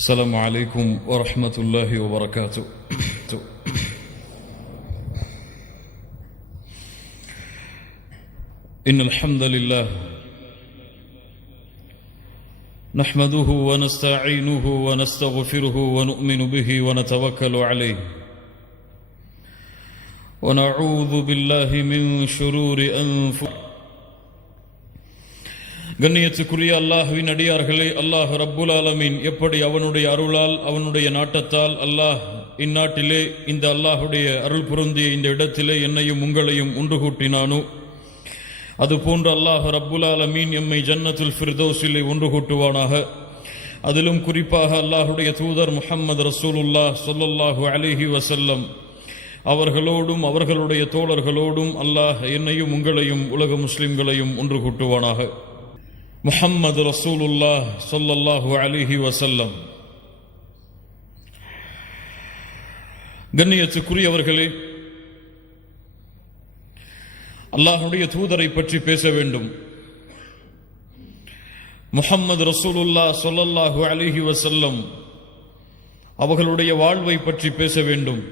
السلام عليكم ورحمة الله وبركاته. إن الحمد لله نحمده ونستعينه ونستغفره ونؤمن به ونتوكل عليه ونعوذ بالله من شرور أنفسنا. கண்ணியத்துக்குரிய அல்லாஹ்வின் அடியார்களே, அல்லாஹ் ரப்புல் ஆலமீன் எப்படி அவனுடைய அருளால் அவனுடைய நாட்டத்தால் அல்லாஹ் இந்நாட்டிலே இந்த அல்லாஹுடைய அருள் பொருந்திய இந்த இடத்திலே என்னையும் உங்களையும் ஒன்று கூட்டினானோ, அதுபோன்று அல்லாஹ் ரப்புல் ஆலமீன் எம்மை ஜன்னத்துல் ஃபிர்தௌஸிலே ஒன்று கூட்டுவானாக. அதிலும் குறிப்பாக அல்லாஹுடைய தூதர் முஹம்மது ரசூலுல்லாஹ் ஸல்லல்லாஹு அலைஹி வஸல்லம் அவர்களோடும் அவர்களுடைய தோழர்களோடும் அல்லாஹ் என்னையும் உங்களையும் உலக முஸ்லிம்களையும் ஒன்று கூட்டுவானாக. முஹம்மது ரசூலுல்லாஹ் ஸல்லல்லாஹு அலைஹி வஸல்லம். கண்ணியத்துக்குரியவர்களே, அல்லாஹ்வுடைய தூதரை பற்றி பேச வேண்டும். முஹம்மது ரசூலுல்லாஹ் ஸல்லல்லாஹு அலைஹி வஸல்லம் அவர்களுடைய வாழ்வை பற்றி பேச வேண்டும்.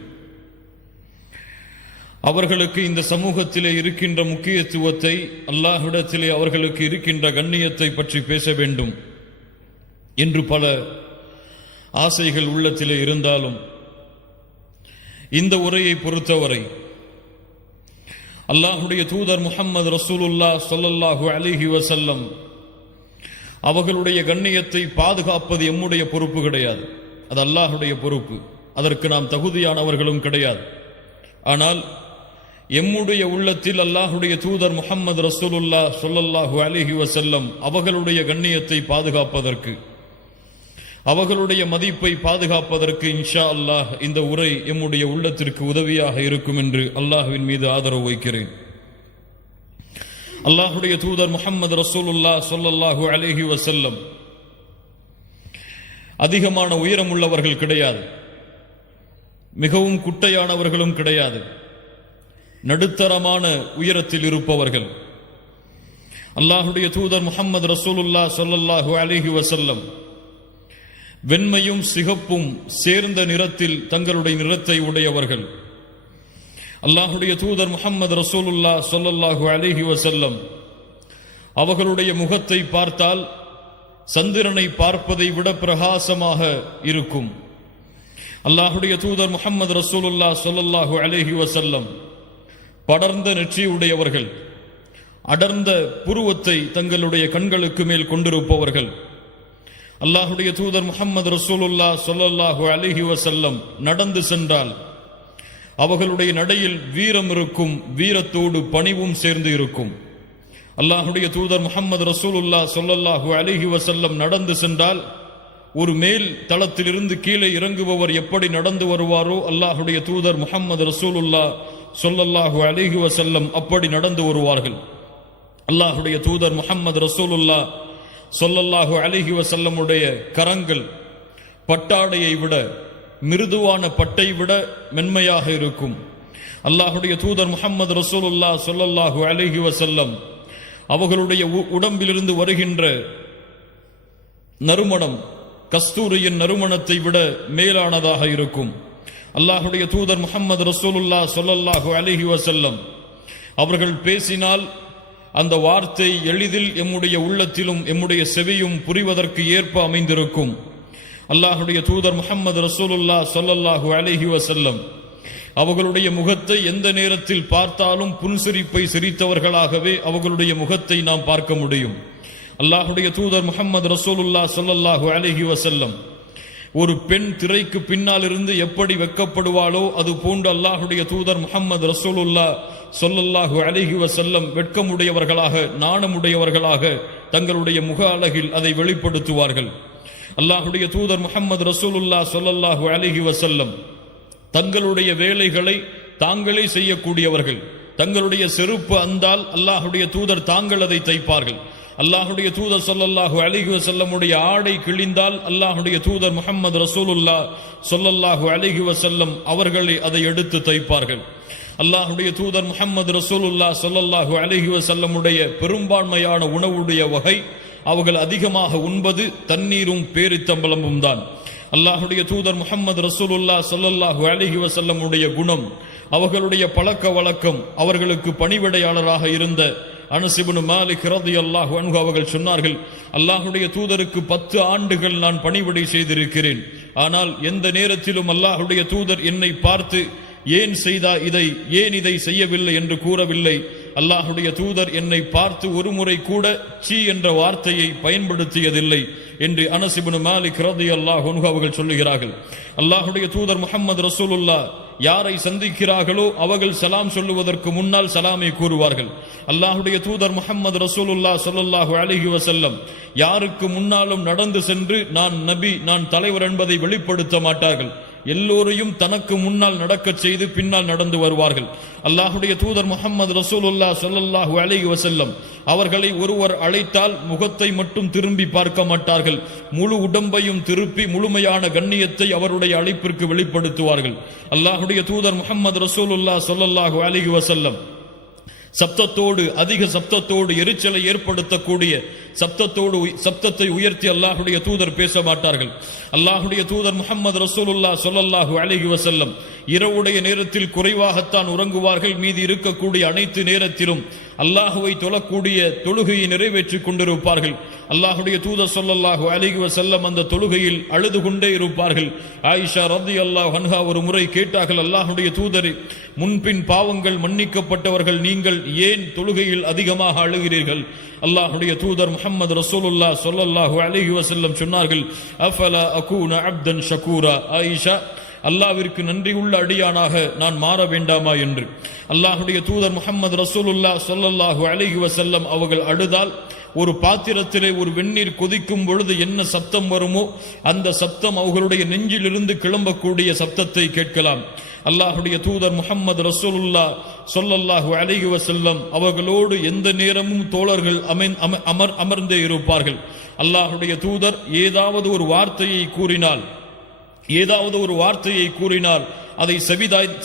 அவர்களுக்கு இந்த சமூகத்திலே இருக்கின்ற முக்கியத்துவத்தை, அல்லாஹ்விடத்திலே அவர்களுக்கு இருக்கின்ற கண்ணியத்தை பற்றி பேச வேண்டும் என்று பல ஆசைகள் உள்ளத்திலே இருந்தாலும், இந்த உரையை பொறுத்தவரை அல்லாஹ்வுடைய தூதர் முஹம்மது ரசூலுல்லாஹ் ஸல்லல்லாஹு அலைஹி வஸல்லம் அவர்களுடைய கண்ணியத்தை பாதுகாப்பது எம்முடைய பொறுப்பு கிடையாது, அது அல்லாஹ்வுடைய பொறுப்பு. அதற்கு நாம் தகுதியானவர்களும் கிடையாது. ஆனால் எம்முடைய உள்ளத்தில் அல்லாஹுடைய தூதர் முஹம்மது ரசூலுல்லாஹ் ஸல்லல்லாஹு அலைஹி வஸல்லம் அவர்களுடைய கண்ணியத்தை பாதுகாப்பதற்கு, அவர்களுடைய மதிப்பை பாதுகாப்பதற்கு இன்ஷா அல்லாஹ் இந்த உரை எம்முடைய உள்ளத்திற்கு உதவியாக இருக்கும் என்று அல்லாஹ்வின் மீது ஆதரவு வைக்கிறேன். அல்லாஹுடைய தூதர் முஹம்மது ரசூலுல்லாஹ் ஸல்லல்லாஹு அலைஹி வஸல்லம் அதிகமான உயரம் உள்ளவர்கள் கிடையாது, மிகவும் குட்டையானவர்களும் கிடையாது, நடுத்தரமான உயரத்தில் இருப்பவர்கள். அல்லாஹுடைய தூதர் முஹம்மது ரசூலுல்லாஹ் ஸல்லல்லாஹு அலைஹி வஸல்லம் வெண்மையும் சிகப்பும் சேர்ந்த நிறத்தில் தங்களுடைய நிறத்தை உடையவர்கள். அல்லாஹுடைய தூதர் முஹம்மது ரசூலுல்லாஹ் ஸல்லல்லாஹு அலைஹி வஸல்லம் அவர்களுடைய முகத்தை பார்த்தால் சந்திரனை பார்ப்பதை விட பிரகாசமாக இருக்கும். அல்லாஹுடைய தூதர் முஹம்மது ரசூலுல்லாஹ் ஸல்லல்லாஹு அலைஹி வஸல்லம் படர்ந்த நெற்றியுடையவர்கள், அடர்ந்த புருவத்தை தங்களுடைய கண்களுக்கு மேல் கொண்டிருப்பவர்கள். அல்லாஹுடைய தூதர் முஹம்மது ரசூலுல்லாஹ் ஸல்லல்லாஹு அலைஹி வஸல்லம் நடந்து சென்றால் அவர்களுடைய நடையில் வீரம் இருக்கும், வீரத்தோடு பணிவும் சேர்ந்து இருக்கும். அல்லாஹுடைய தூதர் முஹம்மது ரசூலுல்லாஹ் ஸல்லல்லாஹு அலைஹி வஸல்லம் நடந்து சென்றால் ஒரு மேல் தளத்திலிருந்து கீழே இறங்குபவர் எப்படி நடந்து வருவாரோ, அல்லாஹுடைய தூதர் முஹம்மது ரசூலுல்லாஹ் ஸல்லல்லாஹு அலைஹி வஸல்லம் அப்படி நடந்து வருவார்கள். அல்லாஹுடைய தூதர் முஹம்மது ரசூலுல்லாஹ் ஸல்லல்லாஹு அலைஹி வஸல்லமுடைய கரங்கள் பட்டாடையை விட, மிருதுவான பட்டை விட மென்மையாக இருக்கும். அல்லாஹுடைய தூதர் முஹம்மது ரசூலுல்லாஹ் ஸல்லல்லாஹு அலைஹி வஸல்லம் அவர்களுடைய உடம்பிலிருந்து வருகின்ற நறுமணம் கஸ்தூரியின் நறுமணத்தை விட மேலானதாக இருக்கும். அல்லாஹுடைய தூதர் முஹம்மது ரசூலுல்லாஹ் ஸல்லல்லாஹு அலைஹி வஸல்லம் அவர்கள் பேசினால் அந்த வார்த்தை எளிதில் எம்முடைய உள்ளத்திலும் எம்முடைய செவியும் புரிவதற்கு ஏற்ப அமைந்திருக்கும். அல்லாஹுடைய தூதர் முஹம்மது ரசூலுல்லாஹ் ஸல்லல்லாஹு அலைஹி வஸல்லம் அவர்களுடைய முகத்தை எந்த நேரத்தில் பார்த்தாலும் புன்சிரிப்பை சிரித்தவர்களாகவே அவர்களுடைய முகத்தை நாம் பார்க்க முடியும். அல்லாஹுடைய தூதர் முஹம்மது ரசூலுல்லாஹ் ஸல்லல்லாஹு அலைஹி வஸல்லம் ஒரு பெண் திரைக்கு பின்னால் இருந்து எப்படி வெட்கப்படுவாளோ அது போன்று அல்லாஹுடைய தூதர் முஹம்மது ரசூலுல்லாஹ் ஸல்லல்லாஹு அலைஹி வஸல்லம் வெட்கமுடையவர்களாக, நாணமுடையவர்களாக தங்களுடைய முக அழகில் அதை வெளிப்படுத்துவார்கள். அல்லாஹுடைய தூதர் முஹம்மது ரசூலுல்லாஹ் ஸல்லல்லாஹு அலைஹி வஸல்லம் தங்களுடைய வேலைகளை தாங்களே செய்யக்கூடியவர்கள். தங்களுடைய செருப்பு அந்தால் அல்லாஹுடைய தூதர் தாங்கள் அதை தைப்பார்கள். அல்லாஹுடைய தூதர் ஸல்லல்லாஹு அலைஹி வஸல்லமுடைய ஆடை கிழிந்தால் அல்லாஹுடைய தூதர் முஹம்மது ரசூலுல்லாஹ் ஸல்லல்லாஹு அலைஹி வஸல்லம் அவர்களே அதை எடுத்து தைப்பார்கள். அல்லாஹுடைய தூதர் முஹம்மது ரசூலுல்லாஹ் ஸல்லல்லாஹு அலைஹி வஸல்லமுடைய பெரும்பான்மையான உணவுடைய வகை அவர்கள் அதிகமாக உண்பது தண்ணீரும் பேரித்தம்பலமும் தான். அல்லாஹுடைய தூதர் முஹம்மது ரசூலுல்லாஹ் ஸல்லல்லாஹு அலைஹி வஸல்லம் உடைய குணம், அவர்களுடைய பழக்க வழக்கம், அவர்களுக்கு பணிவிடையாளராக இருந்த அனஸ் இப்னு மாலிக் ரலியல்லாஹு அன்ஹு அவர்கள் சொன்னார்கள், அல்லாஹுடைய தூதருக்கு 10 ஆண்டுகள் நான் பணிவிடை செய்திருக்கிறேன். ஆனால் எந்த நேரத்திலும் அல்லாஹுடைய தூதர் என்னை பார்த்து ஏன் இதை செய்யவில்லை என்று கூறவில்லை. அல்லாஹுடைய தூதர் என்னை பார்த்து ஒரு முறை கூட சீ என்ற வார்த்தையை பயன்படுத்தியதில்லை என்று அனஸ் இப்னு மாலிக் ரலியல்லாஹு அன்ஹு அவர்கள் சொல்லுகிறார்கள். அல்லாஹுடைய தூதர் முஹம்மது ரசூலுல்லாஹ் யாரை சந்திக்கிறார்களோ அவர்கள் சலாம் சொல்லுவதற்கு முன்னால் சலாமை கூறுவார்கள். அல்லாஹுடைய தூதர் முஹம்மது ரசூலுல்லாஹ் ஸல்லல்லாஹு அலைஹி வஸல்லம் யாருக்கு முன்னாலும் நடந்து சென்று நான் நபி, நான் தலைவர் என்பதை வெளிப்படுத்த மாட்டார்கள். எல்லோரையும் தனக்கு முன்னால் நடக்கச் செய்து பின்னால் நடந்து வருவார்கள். அல்லாஹுடைய தூதர் முஹம்மது ரசூலுல்லாஹ் ஸல்லல்லாஹு அலைஹி வஸல்லம் அவர்களை ஒருவர் அழைத்தால் முகத்தை மட்டும் திரும்பி பார்க்க மாட்டார்கள், முழு உடம்பையும் திருப்பி முழுமையான கண்ணியத்தை அவருடைய அழைப்பிற்கு வெளிப்படுத்துவார்கள். அல்லாஹுடைய தூதர் முஹம்மது ரசூலுல்லாஹ் ஸல்லல்லாஹு அலைஹி வஸல்லம் சப்தத்தோடு, அதிக சப்தத்தோடு, எரிச்சலை ஏற்படுத்தக்கூடிய சப்தத்தை உயர்த்தி அல்லாஹுடைய தூதர் பேச மாட்டார்கள். அல்லாஹுடைய தூதர் முஹம்மது ரசூலுல்லாஹ் ஸல்லல்லாஹு அலைஹி வஸல்லம் இரவுடைய நேரத்தில் குறைவாகத்தான் உறங்குவார்கள். மீதி இருக்கக்கூடிய அனைத்து நேரத்திலும் அல்லாஹுவை தொழக்கூடிய தொழுகையை நிறைவேற்றிக் கொண்டிருப்பார்கள். அல்லாஹுடைய தூதர் ஸல்லல்லாஹு அலைஹி வஸல்லம் அந்த தொழுகையில் அழுது கொண்டே இருப்பார்கள். ஆயிஷா ரலியல்லாஹு அன்ஹா ஒரு முறை கேட்டார்கள், அல்லாஹுடைய தூதரே, முன்பின் பாவங்கள் மன்னிக்கப்பட்டவர்கள் நீங்கள் ஏன் தொழுகையில் அதிகமாக அழுகிறீர்கள்? அல்லாஹுடைய தூதர் முஹம்மது ரசூலுல்லாஹ் ஸல்லல்லாஹு அலைஹி வஸல்லம் சொன்னார்கள், அஃபலா அகூன அப்தன் ஷகூரா, ஆயிஷா, அல்லாஹ்விற்கு நன்றியுள்ள அடியானாக நான் மாற வேண்டாமா என்று. அல்லாஹுடைய தூதர் முஹம்மது ரசூலுல்லாஹ் ஸல்லல்லாஹு அலைஹி வஸல்லம் அவர்கள் அழுதால் ஒரு பாத்திரத்திலே ஒரு வெந்நீர் கொதிக்கும் பொழுது என்ன சப்தம் வருமோ அந்த சப்தம் அவர்களுடைய நெஞ்சிலிருந்து கிளம்பக்கூடிய சப்தத்தை கேட்கலாம். அல்லாஹுடைய தூதர் முஹம்மது ரசூலுல்லாஹ் ஸல்லல்லாஹு அலைஹி வஸல்லம் அவர்களோடு எந்த நேரமும் தோழர்கள் அமர்ந்தே இருப்பார்கள். அல்லாஹுடைய தூதர் ஏதாவது ஒரு வார்த்தையை கூறினால் அதை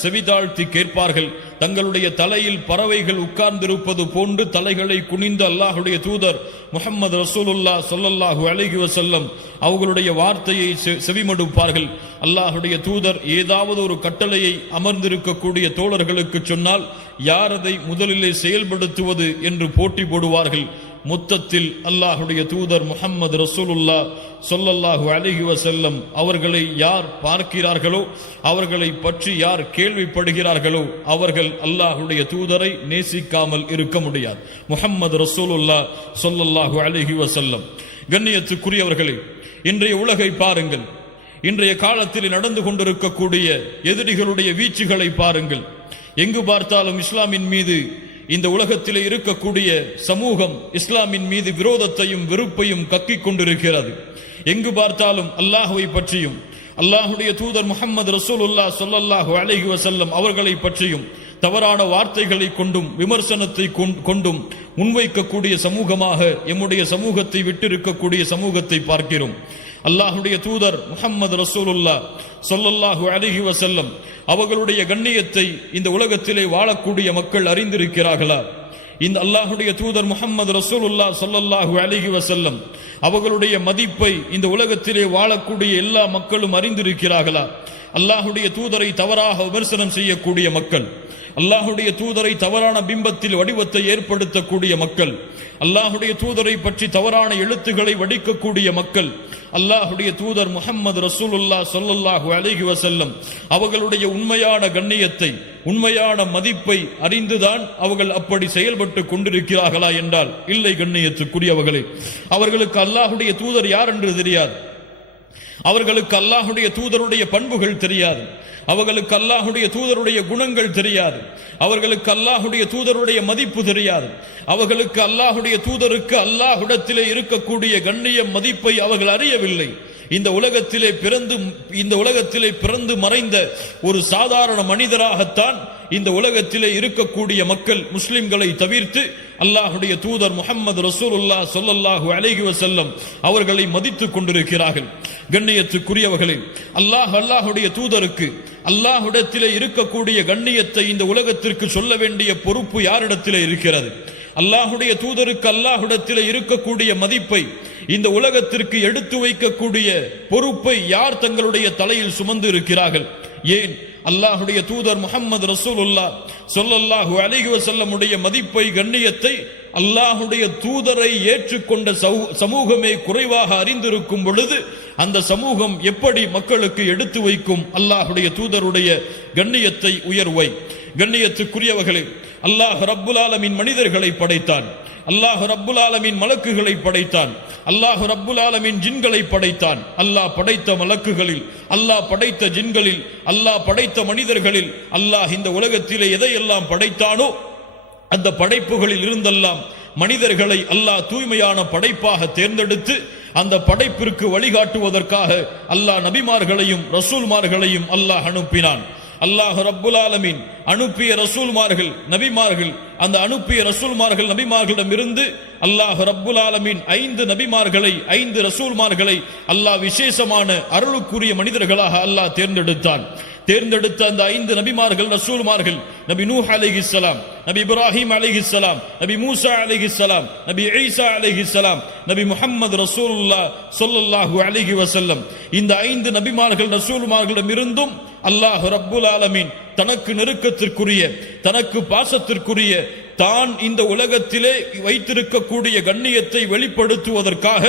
செவிதாழ்த்தி கேட்பார்கள். தங்களுடைய தலையில் பறவைகள் உட்கார்ந்திருப்பது போன்று தலைகளை குனிந்து அல்லாஹுடைய தூதர் முஹம்மது ரசூலுல்லாஹ் ஸல்லல்லாஹு அலைஹி வஸல்லம் அவர்களுடைய வார்த்தையை செவிமடுப்பார்கள். அல்லாஹுடைய தூதர் ஏதாவது ஒரு கட்டளையை அமர்ந்திருக்கக்கூடிய தோழர்களுக்கு சொன்னால் யார் அதை முதலிலே செயல்படுத்துவது என்று போட்டி போடுவார்கள். மொத்தத்தில் அல்லாஹுடைய தூதர் முஹம்மது ரசூலுல்லாஹ் ஸல்லல்லாஹு அலைஹி வஸல்லம் அவர்களை யார் பார்க்கிறார்களோ, அவர்களை பற்றி யார் கேள்விப்படுகிறார்களோ அவர்கள் அல்லாஹுடைய தூதரை நேசிக்காமல் இருக்க முடியாது. முஹம்மது ரசூலுல்லாஹ் ஸல்லல்லாஹு அலைஹி வஸல்லம். கண்ணியத்துக்குரியவர்களே, இன்றைய உலகை பாருங்கள். இன்றைய காலத்தில் நடந்து கொண்டிருக்கக்கூடிய எதிரிகளுடைய வீச்சுகளை பாருங்கள். எங்கு பார்த்தாலும் இஸ்லாமின் மீது, இந்த உலகத்திலே இருக்கக்கூடிய சமூகம் இஸ்லாமின் மீது விரோதத்தையும் வெறுப்பையும் கக்கிக் கொண்டிருக்கிறது. எங்கு பார்த்தாலும் அல்லாஹுவை பற்றியும் அல்லாஹுடைய தூதர் முஹம்மது ரசூலுல்லாஹ் ஸல்லல்லாஹு அலைஹி வஸல்லம் அவர்களை பற்றியும் தவறான வார்த்தைகளை கொண்டும் விமர்சனத்தை கொண்டும் முன்வைக்கக்கூடிய சமூகமாக எம்முடைய சமூகத்தை விட்டிருக்கக்கூடிய சமூகத்தை பார்க்கிறோம். அல்லாஹுடைய தூதர் முஹம்மது ரசூலுல்லாஹ் ஸல்லல்லாஹு அலைஹி வஸல்லம் அவர்களுடைய கண்ணியத்தை இந்த உலகத்திலே வாழக்கூடிய மக்கள் அறிந்திருக்கிறார்களா? இந்த அல்லாஹுடைய தூதர் முஹம்மது ரசூலுல்லாஹ் ஸல்லல்லாஹு அலைஹி வஸல்லம் அவர்களுடைய மதிப்பை இந்த உலகத்திலே வாழக்கூடிய எல்லா மக்களும் அறிந்திருக்கிறார்களா? அல்லாஹுடைய தூதரை தவறாக விமர்சனம் செய்யக்கூடிய மக்கள், அல்லாஹுடைய தூதரை தவறான பிம்பத்தில் வடிவத்தை ஏற்படுத்தக்கூடிய மக்கள், அல்லாஹுடைய தூதரை பற்றி தவறான எழுத்துக்களை வடிக்கக்கூடிய மக்கள், அல்லாஹுடைய தூதர் முஹம்மது ரசூலுல்லாஹ் ஸல்லல்லாஹு அலைஹி வஸல்லம் அவர்களுடைய உண்மையான கண்ணியத்தை, உண்மையான மதிப்பை அறிந்துதான் அவர்கள் அப்படி செயல்பட்டு கொண்டிருக்கிறார்களா என்றால் இல்லை. கண்ணியத்துக்குரியவர்களே, அவர்களுக்கு அல்லாஹுடைய தூதர் யார் என்று தெரியாது. அவர்களுக்கு அல்லாஹுடைய தூதருடைய பண்புகள் தெரியாது. அவர்களுக்கு அல்லாஹுடைய தூதருடைய குணங்கள் தெரியாது. அவர்களுக்கு அல்லாஹுடைய தூதருடைய மதிப்பு தெரியாது. அவர்களுக்கு அல்லாஹுடைய தூதருக்கு அல்லாஹ்விடத்திலே இருக்கக்கூடிய கண்ணியம், மதிப்பை அவர்கள் அறியவில்லை. இந்த உலகத்திலே பிறந்து மறைந்த ஒரு சாதாரண மனிதராகத்தான் இந்த உலகத்திலே இருக்கக்கூடிய மக்கள் முஸ்லிம்களை தவிர்த்து அல்லாஹுடைய தூதர் முஹம்மது ரசூலுல்லாஹ் ஸல்லல்லாஹு அலைஹி வஸல்லம் அவர்களை மதித்துக் கொண்டிருக்கிறார்கள். கண்ணியத்துக்குரியவர்களே, அல்லாஹுடைய தூதருக்கு அல்லாஹ்விடத்திலே இருக்கக்கூடிய கண்ணியத்தை இந்த உலகத்திற்கு சொல்ல வேண்டிய பொறுப்பு யாரிடத்திலே இருக்கிறது? அல்லாஹுடைய தூதருக்கு அல்லாஹ்விடத்தில் இருக்கக்கூடிய மதிப்பை இந்த உலகத்திற்கு எடுத்து வைக்கக்கூடிய பொறுப்பை யார் தங்களுடைய தலையில் சுமந்து இருக்கிறார்கள்? ஏன் அல்லாஹுடைய தூதர் முஹம்மது ரசூலுல்லாஹ் ஸல்லல்லாஹு அலைஹி வஸல்லம் உடைய மதிப்பை, கண்ணியத்தை அல்லாஹுடைய தூதரை ஏற்றுக்கொண்ட சமூகமே குறைவாக அறிந்திருக்கும் பொழுது அந்த சமூகம் எப்படி மக்களுக்கு எடுத்து வைக்கும் அல்லாஹுடைய தூதருடைய கண்ணியத்தை, உயர்வை? கண்ணியத்துக்குரியவர்களே, அல்லாஹ் ரப்புல் ஆலமீன் மனிதர்களை படைத்தான், அல்லாஹ் ரப்புல் ஆலமீன் மலக்குகளை படைத்தான், அல்லாஹ் ரப்புல் ஆலமீன் ஜின்களை படைத்தான். அல்லாஹ் படைத்த மலக்குகளில், அல்லாஹ் படைத்த ஜின்களில், அல்லாஹ் படைத்த மனிதர்களில் அல்லாஹ் இந்த உலகத்திலே எதையெல்லாம் படைத்தானோ அந்த படைப்புகளில் இருந்தெல்லாம் மனிதர்களை அல்லாஹ் தூய்மையான படைப்பாக தேர்ந்தெடுத்து அந்த படைப்பிற்கு வழிகாட்டுவதற்காக அல்லாஹ் நபிமார்களையும் ரசூல்மார்களையும் அல்லாஹ் அனுப்பினான். அல்லாஹ் ரப்புல் ஆலமீன் அனுப்பிய ரசூல்மார்கள், நபிமார்கள், அந்த அனுப்பிய ரசூல்மார்கள் நபிமார்களிடம் இருந்து அல்லாஹ் ரப்புல் ஆலமீன் 5 நபிமார்களை, 5 ரசூல்மார்களை அல்லாஹ் விசேஷமான அருளுக்குரிய மனிதர்களாக அல்லாஹ் தேர்ந்தெடுத்தான். தேர்ந்தெடுத்த அந்த 5 நபிமார்கள், ரசூல்மார்கள், நபி நூஹ் அலைஹிஸ்ஸலாம், நபி இப்ராஹிம் அலைஹிஸ்ஸலாம், நபி மூசா அலைஹிஸ்ஸலாம், நபி ஈசா அலைஹிஸ்ஸலாம், நபி முஹம்மது ரசூலுல்லாஹ் ஸல்லல்லாஹு அலைஹி வஸல்லம். இந்த 5 நபிமார்கள், ரசூல்மார்களிடம் இருந்தும் அல்லாஹ் ரப்புல் ஆலமீன் தனக்கு நெருக்கத்திற்குரிய, தனக்கு பாசத்திற்குரிய, தான் இந்த உலகத்திலே வைத்திருக்கக்கூடிய கண்ணியத்தை வெளிப்படுத்துவதற்காக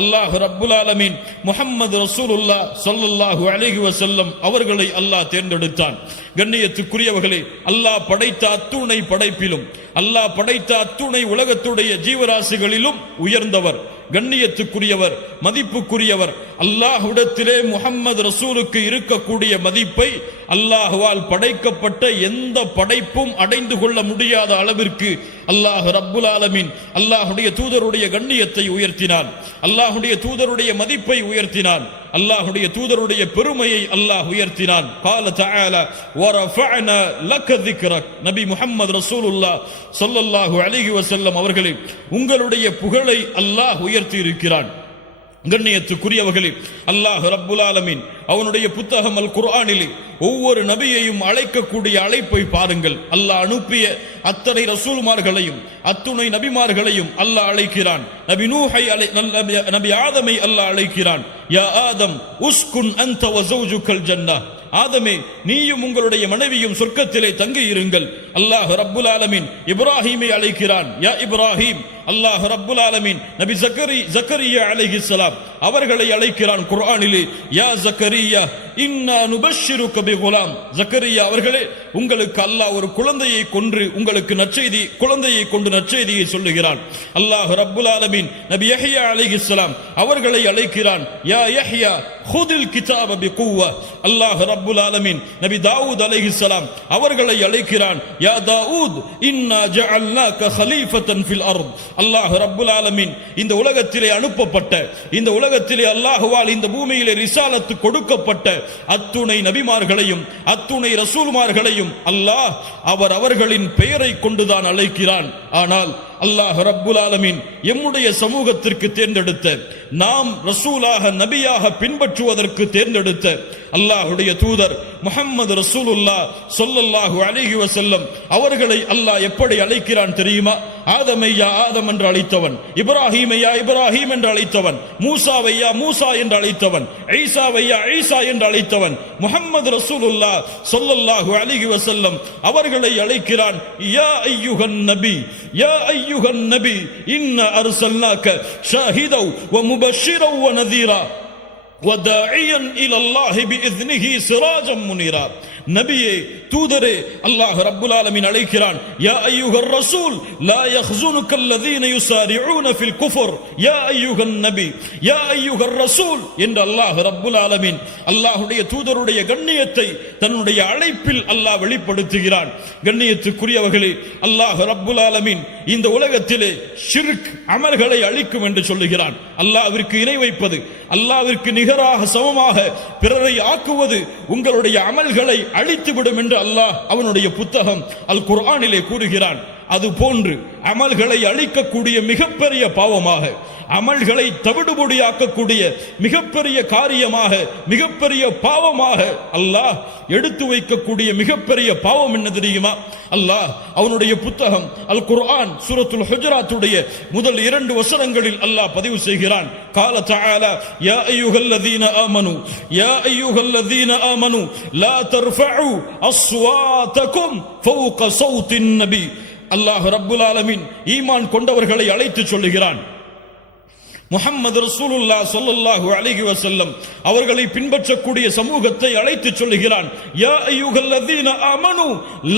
அல்லாஹ் ரப்புல் ஆலமீன் முஹம்மது ரசூலுல்லாஹ் ஸல்லல்லாஹு அலைஹி வஸல்லம் அவர்களை அல்லாஹ் தேர்ந்தெடுத்தான். கண்ணியத்துக்குரியவர்களே, அல்லாஹ் படைத்த அத்துணை படைப்பிலும், அல்லாஹ் படைத்த அத்துணை உலகத்துடைய ஜீவராசிகளிலும் உயர்ந்தவர், கண்ணியத்துக்குரியவர், மதிப்புக்குரியவர். அல்லாஹ்விடத்திலே முஹம்மது ரசூலுக்கு இருக்கக்கூடிய மதிப்பை அல்லாஹ்வால் படைக்கப்பட்ட எந்த படைப்பும் அடைந்து கொள்ள முடியாத அளவிற்கு அல்லாஹ் ரப்புல் ஆலமீன் அல்லாஹுடைய தூதருடைய கண்ணியத்தை உயர்த்தினான், அல்லாஹுடைய தூதருடைய மதிப்பை உயர்த்தினான், அல்லாஹுடைய தூதருடைய பெருமையை அல்லாஹ் உயர்த்தினான். قال تعالى ورفعنا لك ذكرك. நபி முஹம்மது ரசூலுல்லாஹ் ஸல்லல்லாஹு அலைஹி வஸல்லம் அவர்களே, உங்களுடைய புகழை அல்லாஹ் உயர்த்தி இருக்கிறான். கண்ணியத்துக்குரியவர்களே, அல்லாஹ் ரப்புல் ஆலமீன் அவனுடைய புத்தகம் அல் குர்ஆனிலே ஒவ்வொரு நபியையும் அழைக்கக்கூடிய அழைப்பை பாருங்கள். அல்லாஹ் அனுப்பிய அத்தனை ரசூல்மார்களையும் அத்துணை நபிமார்களையும் அல்லாஹ் அழைக்கிறான். நபி நூஹை, நபி ஆதமை அல்லாஹ் அழைக்கிறான். யா ஆதம் உஸ்குன் அன்த வ ஸௌஜுகல் ஜன்னah. ஆதமே, நீயும் உங்களுடைய மனைவியும் சொர்க்கத்திலே தங்கி இருங்கள். அல்லாஹ் ரப்புல் ஆலமீன் இப்ராஹீமை அழைக்கிறான். யா இப்ராஹீம். அல்லாஹ் ரப்புல் ஆலமீன் நபி ஜக்கரியா அலைஹிஸ்ஸலாம் அவர்களை அழைக்கிறான் குர்ஆனிலே. யா ஜக்கரியா இன்னா நுபஷ்ஷிருக பிகுலாம். ஜக்கரியா அவர்களே, உங்களுக்கு அல்லாஹ் ஒரு குழந்தையை கொன்று உங்களுக்கு நற்செய்தி, குழந்தையை கொண்டு நற்செய்தியை சொல்லுகிறான். அல்லாஹ் ரப்புல் ஆலமீன் நபி யஹ்யா அலைஹிஸ்ஸலாம் அவர்களை அழைக்கிறான். யா யஹ்யா ஹுதில் கிதாப பிகுவா. அல்லாஹ் ரப்புல் ஆலமீன் நபி தாவூத் அலைஹிஸ்ஸலாம் அவர்களை அழைக்கிறான். யா தாவூத் இன்னா ஜஅல்னாக கலீஃபத்தன் ஃபில் அர்த். அல்லாஹ் ரப்புல் ஆலமீன் இந்த உலகத்திலே அனுப்பப்பட்ட, இந்த உலகத்திலே அல்லாஹ்வால் இந்த பூமியிலே ரிசாலத்து கொடுக்கப்பட்ட அத்துணை நபிமார்களையும் அத்துணை ரசூல்மார்களையும் அல்லாஹ் அவர்களின் பெயரை கொண்டுதான் அழைக்கிறான். ஆனால் அல்லாஹ் ரப்புல் ஆலமீன் எம்முடைய சமூகத்திற்கு தேர்ந்தெடுத்த, நாம் ரசூலாக நபியாக பின்பற்றுவதற்கு தேர்ந்தெடுத்த அல்லாஹுடைய தூதர் முஹம்மது ரசூலுல்லாஹ் ஸல்லல்லாஹு அலைஹி வஸல்லம் அவர்களை அல்லாஹ் எப்படி அழைக்கிறான் தெரியுமா? ஆதமை யா ஆதம் என்று அழைத்தவன், இப்ராஹீமை யா இப்ராஹீம் என்று அழைத்தவன், மூசாவை யா மூசா என்று அழைத்தவன், ஈசாவை யா ஈசா என்று அழைத்தவன் முஹம்மது ரசூலுல்லாஹ் ஸல்லல்லாஹு அலைஹி வஸல்லம் அவர்களை அழைக்கிறான். யா அய்யுஹன் நபி, யா அய்யுஹன் நபி இன்னா அர்சல்னாக ஷாஹிதன் வ முபஷ்ஷிரன் வ நதீரா وَدَاعِيًا إِلَى اللَّهِ بِإِذْنِهِ سِرَاجًا مُنِيرًا. நபியே, தூதரே, அல்லாஹ் ரப்புல் ஆலமீன் அழைக்கிறான். யா அய்யுஹர் ரசூல் லா யஹ்ஸுனுகல் லதீன யுஸாரிஊன ஃபில் குஃப்ர். யா அய்யுஹன் நபி, யா அய்யுஹர் ரசூல் என்று அல்லாஹ் ரப்புல் ஆலமீன் அல்லாஹ்வுடைய தூதருடைய கண்ணியத்தை தன்னுடைய அழைப்பில் அல்லாஹ் வெளிப்படுத்துகிறான். கண்ணியத்துக்குரியவர்களே, அல்லாஹ் ரப்புல் ஆலமீன் இந்த உலகத்திலே ஷிர்க் அமல்களை அழிக்கும் என்று சொல்லுகிறான். அல்லாஹ்விற்கு இணை வைப்பது, அல்லாஹ்விற்கு நிகராக சமமாக பிறரை ஆக்குவது உங்களுடைய அமல்களை அழித்துவிடும் என்று அல்லாஹ் அவனுடைய புத்தகம் அல் குர்ஆனிலே கூறுகிறான். அது போன்று அமல்களை அழிக்கக்கூடிய மிகப்பெரிய பாவமாக, அமல்களை தவிடுபொடியாக்கக்கூடிய மிகப்பெரிய காரியமாக, மிகப்பெரிய பாவமாக அல்லாஹ் எடுத்து வைக்கக்கூடிய மிகப்பெரிய பாவம் என்ன தெரியுமா? அல்லாஹ் அவனுடைய புத்தகம் அல் குர்ஆன் சூரத்துல் ஹுஜராத்துடைய முதல் 2 வசனங்களில் அல்லாஹ் பதிவு செய்கிறான். قال تعالى يا ايها الذين امنوا يا ايها الذين امنوا لا ترفعوا اصواتكم فوق صوت النبي. அல்லாஹ் ரப்புல் ஆலமீன் ஈமான் கொண்டவர்களை அழைத்து சொல்லுகிறான். முஹம்மது ரசூலுல்லாஹ் ஸல்லல்லாஹு அலைஹி வஸல்லம் அவர்களை பின்பற்றக்கூடிய சமூகத்தை அழைத்து சொல்லுகிறான். யா அய்யுஹல்லதீன ஆமனு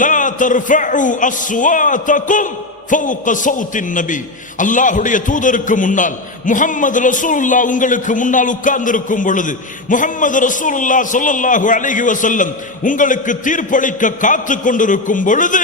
லா தர்ஃபஉ அஸ்வாதகும் ஃபௌக ஸௌத்தின் நபி. அல்லாஹ்வுடைய தூதருக்கு முன்னால் முஹம்மது ரசூலுல்லாஹ் உங்களுக்கு முன்னால் உட்கார்ந்திருக்கும் பொழுது, முஹம்மது ரசூலுல்லாஹ் ஸல்லல்லாஹு அலைஹி வஸல்லம் உங்களுக்கு தீர்ப்பளிக்க காத்து கொண்டிருக்கும் பொழுது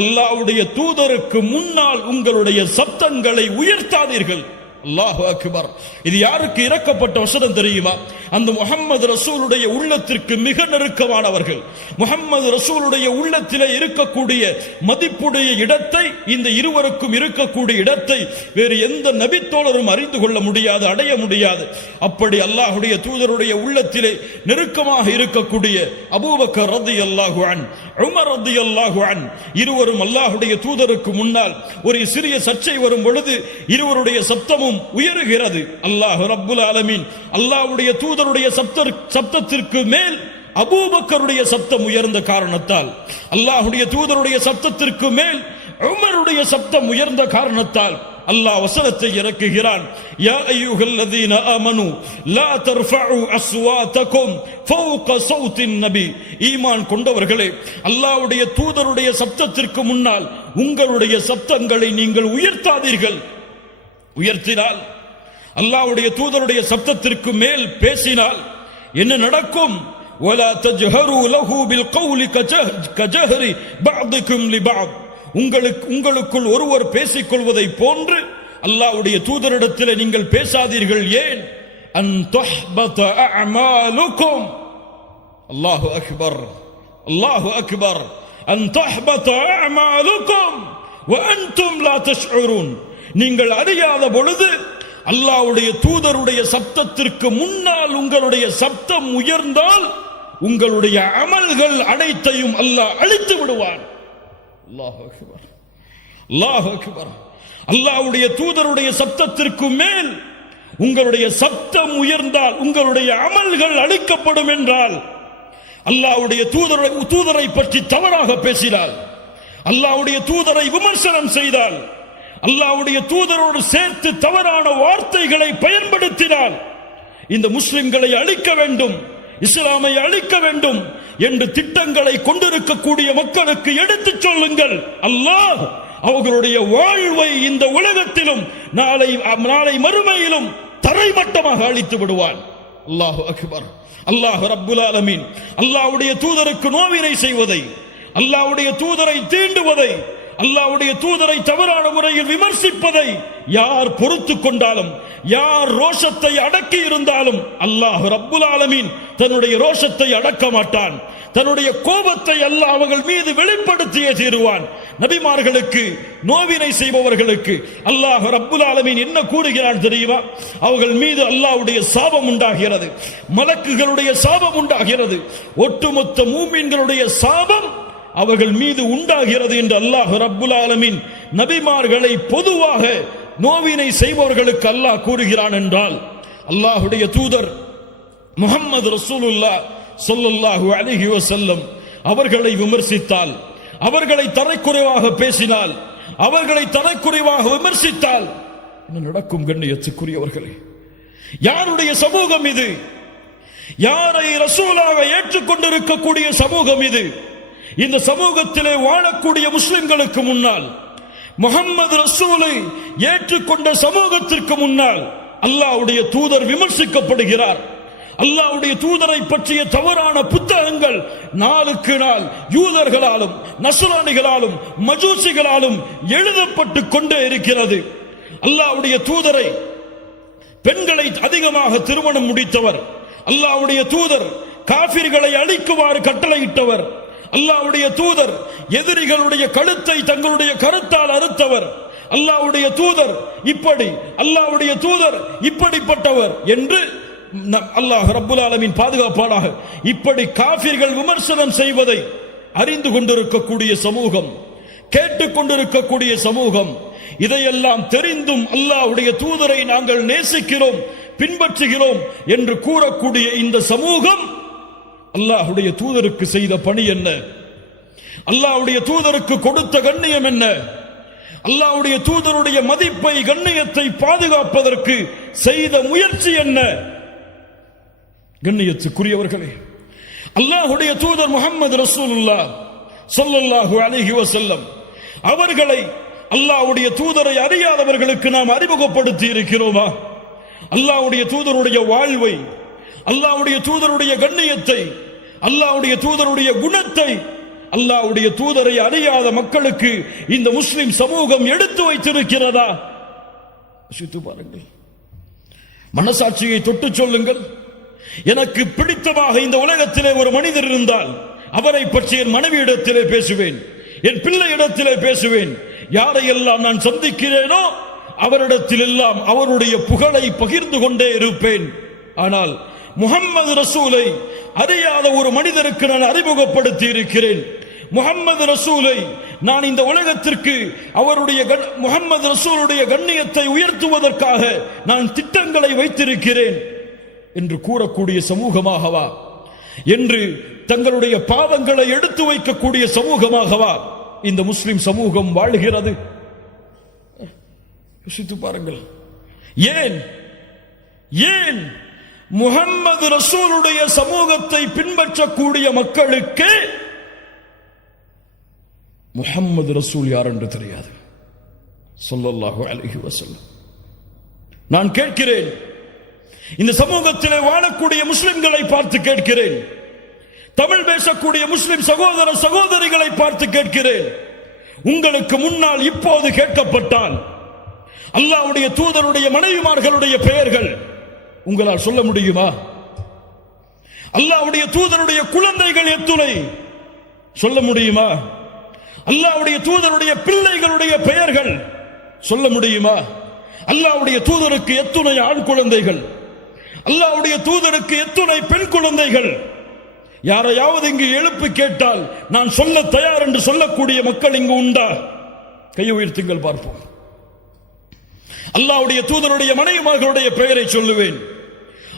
அல்லாஹ்வுடைய தூதருக்கு முன்னால் உங்களுடைய சப்தங்களை உயர்த்தாதீர்கள். அல்லாஹு அக்பர். இது யாருக்கு இறக்கப்பட்ட வசனம் தெரியுமா? அந்த முஹம்மது ரசூலுடைய உள்ளத்திற்கு மிக நெருக்கமானவர்கள். முஹம்மது ரசூலுடைய உள்ளத்திலே இருக்கக்கூடிய மதிப்புடைய இடத்தை, இந்த இருவருக்கும் இருக்கக்கூடிய இடத்தை வேறு எந்த நபித்தோழரும் அறிந்து கொள்ள முடியாது, அடைய முடியாது. அப்படி அல்லாஹ்வுடைய தூதருடைய உள்ளத்திலே நெருக்கமாக இருக்கக்கூடிய அபூபக்கர் ரலியல்லாஹு அன்ஹு, உமர் ரலியல்லாஹு அன்ஹு இருவரும் அல்லாஹ்வுடைய தூதருக்கு முன்னால் ஒரு சிறிய சர்ச்சை வரும் பொழுது இருவருடைய சப்தமும் உயருகிறது. அல்லாஹ் ரப்புல் ஆலமீன் அல்லாஹ்வுடைய தூதருடைய சப்தத்திற்கு மேல் அபூபக்கருடைய சப்தம் உயர்ந்த காரணத்தால், அல்லாஹ்வுடைய தூதருடைய சப்தத்திற்கு மேல் உமருடைய சப்தம் உயர்ந்த காரணத்தால் அல்லாஹ் வசனத்தை இறக்குகிறான். யா அய்யுஹல்லதீன ஆமனு லா தர்ஃபஉ அஸ்வாதகும் ஃபௌக ஸௌத்தின் நபி. ஈமான் கொண்டவர்களே, அல்லாஹ்வுடைய தூதருடைய சப்தத்திற்கு முன்னால் உங்களுடைய சப்தங்களை நீங்கள் உயர்த்தாதீர்கள். உயர்த்தினால், அல்லாஹ்வுடைய தூதருடைய சப்தத்திற்கு மேல் பேசினால் என்ன நடக்கும்? வலா தஜ்ஹரு லஹு பில் கௌலி கஜஹரி பஅதுக்கும் லிபஅத். உங்களுக்குள் ஒருவர் பேசிக் கொள்வதை போன்று அல்லாஹ்வுடைய தூதரிடத்தில் நீங்கள் பேசாதீர்கள். ஏன்? அன் தஹ்பத அஅமாலுக்கும். அல்லாஹு அக்பர், அல்லாஹு அக்பர். அன் தஹ்பத அஅமாலுக்கும் வ அன்தும் லா தஷ்உரூன். நீங்கள் அறியாத பொழுது அல்லாஹ்வுடைய தூதருடைய சப்தத்திற்கு முன்னால் உங்களுடைய சப்தம் உயர்ந்தால் உங்களுடைய அமல்கள் அனைத்தையும் அல்லாஹ் அழித்து விடுவான். அல்லாஹு அக்பர், அல்லாஹு அக்பர். அல்லாஹ்வுடைய தூதருடைய சப்தத்திற்கு மேல் உங்களுடைய சப்தம் உயர்ந்தால் உங்களுடைய அமல்கள் அழிக்கப்படும் என்றால், அல்லாஹ்வுடைய தூதரை பற்றி தவறாக பேசினால், அல்லாஹ்வுடைய தூதரை விமர்சனம் செய்தால், அல்லாஹ்வுடைய தூதரோடு சேர்த்து தவறான வார்த்தைகளை பயன்படுத்தினால், இந்த முஸ்லிம்களை அழிக்க வேண்டும், இஸ்லாமை அழிக்க வேண்டும் என்று திட்டங்களை கொண்டிருக்கக்கூடிய மக்களுக்கு எடுத்துச் சொல்லுங்கள். அல்லாஹ் அவர்களுடைய வாழ்வை இந்த உலகத்திலும் நாளை மறுமையிலும் தரைமட்டமாக அழித்து விடுவான். அல்லாஹு அக்பர். அல்லாஹ் ரப்புல் ஆலமீன் அல்லாஹ்வுடைய தூதருக்கு நோவினை செய்வதை, அல்லாஹ்வுடைய தூதரை தீண்டுவதை, அல்லாஹ்வுடைய தூதரை தவறான முறையில் விமர்சிப்பதை யார் பொறுத்து கொண்டாலும், யார் ரோஷத்தை அடக்கி இருந்தாலும் அல்லாஹ் ரப்புல் ஆலமீன் தன்னுடைய ரோஷத்தை அடக்க மாட்டான். தன்னுடைய கோபத்தை அல்லாஹ் அவர்கள் மீது வெளிப்படுத்தியே தீருவான். நபிமார்களுக்கு நோவினை செய்பவர்களுக்கு அல்லாஹ் ரப்புல் ஆலமீன் என்ன கூறுகிறான் தெரியுமா? அவர்கள் மீது அல்லாஹ்வுடைய சாபம் உண்டாகிறது, மலக்குகளுடைய சாபம் உண்டாகிறது, ஒட்டுமொத்த மூமின்களுடைய சாபம் அவர்கள் மீது உண்டாகிறது என்று அல்லாஹ் ரப்புல் ஆலமீன் நபிமார்களை பொதுவாக நோவினை செய்பவர்களுக்கு அல்லாஹ் கூறுகிறான் என்றால், அல்லாஹ்வுடைய தூதர் முஹம்மது ரசூலுல்லாஹ் ஸல்லல்லாஹு அலைஹி வஸல்லம் அவர்களை விமர்சித்தால், அவர்களை தரைக்குறைவாக பேசினால், அவர்களை தரைக்குறைவாக விமர்சித்தால் என்ன நடக்கும்? கண்ணியத்துக்குரியவர்களே, யாருடைய சமூகம் இது? யாரை ரசூலாக ஏற்றுக்கொண்டிருக்கக்கூடிய சமூகம் இது? இந்த சமூகத்திலே வாழக்கூடிய முஸ்லிம்களுக்கு முன்னால், முஹம்மது ரசூலை ஏற்றுக்கொண்ட சமூகத்திற்கு முன்னால் அல்லாஹ்வுடைய தூதர் விமர்சிக்கப்படுகிறார். அல்லாஹ்வுடைய தூதரை பற்றிய தவறான புத்தகங்கள் நாளுக்கு நாள் யூதர்களாலும் நஸ்ரானிகளாலும் மஜூசிகளாலும் எழுதப்பட்டு கொண்டே இருக்கிறது. அல்லாஹ்வுடைய தூதரை பெண்களை அதிகமாக திருமணம் முடித்தவர், அல்லாஹ்வுடைய தூதர் காஃபிர்களை அழிக்குமாறு கட்டளையிட்டவர், அல்லாஹ்வுடைய தூதர் எதிரிகளுடைய கழுத்தை தங்களுடைய கருத்தால் அறுத்தவர், அல்லாஹ்வுடைய தூதர் இப்படி, அல்லாஹ்வுடைய தூதர் இப்படிப்பட்டவர் என்று அல்லாஹ் ரப்புல் ஆலமீன் பாதுகாப்பானாக. இப்படி காஃபிர்கள் விமர்சனம் செய்வதை அறிந்து கொண்டிருக்கக்கூடிய சமூகம், கேட்டுக்கொண்டிருக்கக்கூடிய சமூகம், இதையெல்லாம் தெரிந்தும் அல்லாஹ்வுடைய தூதரை நாங்கள் நேசிக்கிறோம், பின்பற்றுகிறோம் என்று கூறக்கூடிய இந்த சமூகம் அல்லாஹ்வுடைய தூதருக்கு செய்த பணி என்ன? அல்லாஹ்வுடைய தூதருக்கு கொடுத்த கண்ணியம் என்ன? அல்லாஹ்வுடைய தூதருடைய மதிப்பை, கண்ணியத்தை பாதுகாப்பதற்கு செய்த முயற்சி என்ன? கண்ணியத்துக்குரியவர்களே, அல்லாஹ்வுடைய தூதர் முஹம்மது ரசூலுல்லாஹ் ஸல்லல்லாஹு அலைஹி வஸல்லம் அவர்களை, அல்லாஹ்வுடைய தூதரை அறியாதவர்களுக்கு நாம் அறிமுகப்படுத்தி இருக்கிறோமா? அல்லாஹ்வுடைய தூதருடைய வாழ்வை, அல்லாஹ்வுடைய தூதருடைய கண்ணியத்தை, அல்லாஹ்வுடைய தூதருடைய குணத்தை, அல்லாஹ்வுடைய தூதரை அறியாத மக்களுக்கு இந்த முஸ்லிம் சமூகம் எடுத்து வைத்திருக்கிறதா? யோசித்து பாருங்கள். மனசாட்சியை தொட்டு சொல்லுங்கள். எனக்கு பிடித்தமாக இந்த உலகத்திலே ஒரு மனிதர் இருந்தால் அவரை பற்றி என் மனைவியிடத்திலே பேசுவேன், என் பிள்ளையிடத்திலே பேசுவேன். யாரையெல்லாம் நான் சந்திக்கிறேனோ அவரிடத்தில் எல்லாம் அவருடைய புகழை பகிர்ந்து கொண்டே இருப்பேன். ஆனால் முஹம்மது ரசூலை அறியாத ஒரு மனிதருக்கு நான் அறிமுகப்படுத்தி இருக்கிறேன். முஹம்மது ரசூலை நான் இந்த உலகத்திற்கு அவருடைய முஹம்மது ரசூலுடைய கண்ணியத்தை உயர்த்துவதற்காக நான் திட்டங்களை வைத்திருக்கிறேன் என்று கூறக்கூடிய சமூகமாகவா, என்று தங்களுடைய பாவங்களை எடுத்து வைக்கக்கூடிய சமூகமாகவா இந்த முஸ்லிம் சமூகம் வாழ்கிறது? யோசித்து பாருங்கள். ஏன் ஏன் முஹம்மது ரசூலுடைய சமூகத்தை பின்பற்றக்கூடிய மக்களுக்கு முஹம்மது ரசூல் யார் என்று தெரியாது? ஸல்லல்லாஹு அலைஹி வஸல்லம். நான் கேட்கிறேன், இந்த சமூகத்திலே வாழக்கூடிய முஸ்லிம்களை பார்த்து கேட்கிறேன், தமிழ் பேசக்கூடிய முஸ்லிம் சகோதர சகோதரிகளை பார்த்து கேட்கிறேன், உங்களுக்கு முன்னால் இப்போது கேட்கப்பட்டால் அல்லாஹ்வுடைய தூதருடைய மனைவிமார்களுடைய பெயர்கள் உங்களால் சொல்ல முடியுமா? அல்லாஹ்வுடைய தூதருடைய குழந்தைகள் எத்துணை சொல்ல முடியுமா? அல்லாஹ்வுடைய தூதருடைய பிள்ளைகளுடைய பெயர்கள் சொல்ல முடியுமா? அல்லாஹ்வுடைய தூதருக்கு எத்துணை ஆண் குழந்தைகள், அல்லாஹ்வுடைய தூதருக்கு எத்துணை பெண் குழந்தைகள்? யாரையாவது இங்கு எழுப்பி கேட்டால் நான் சொல்ல தயார் என்று சொல்லக்கூடிய மக்கள் இங்கு உண்டா? கை உயர்த்துங்கள் பார்ப்போம். அல்லாஹ்வுடைய தூதருடைய மனைவிமார்களுடைய பெயரை சொல்லுவேன்,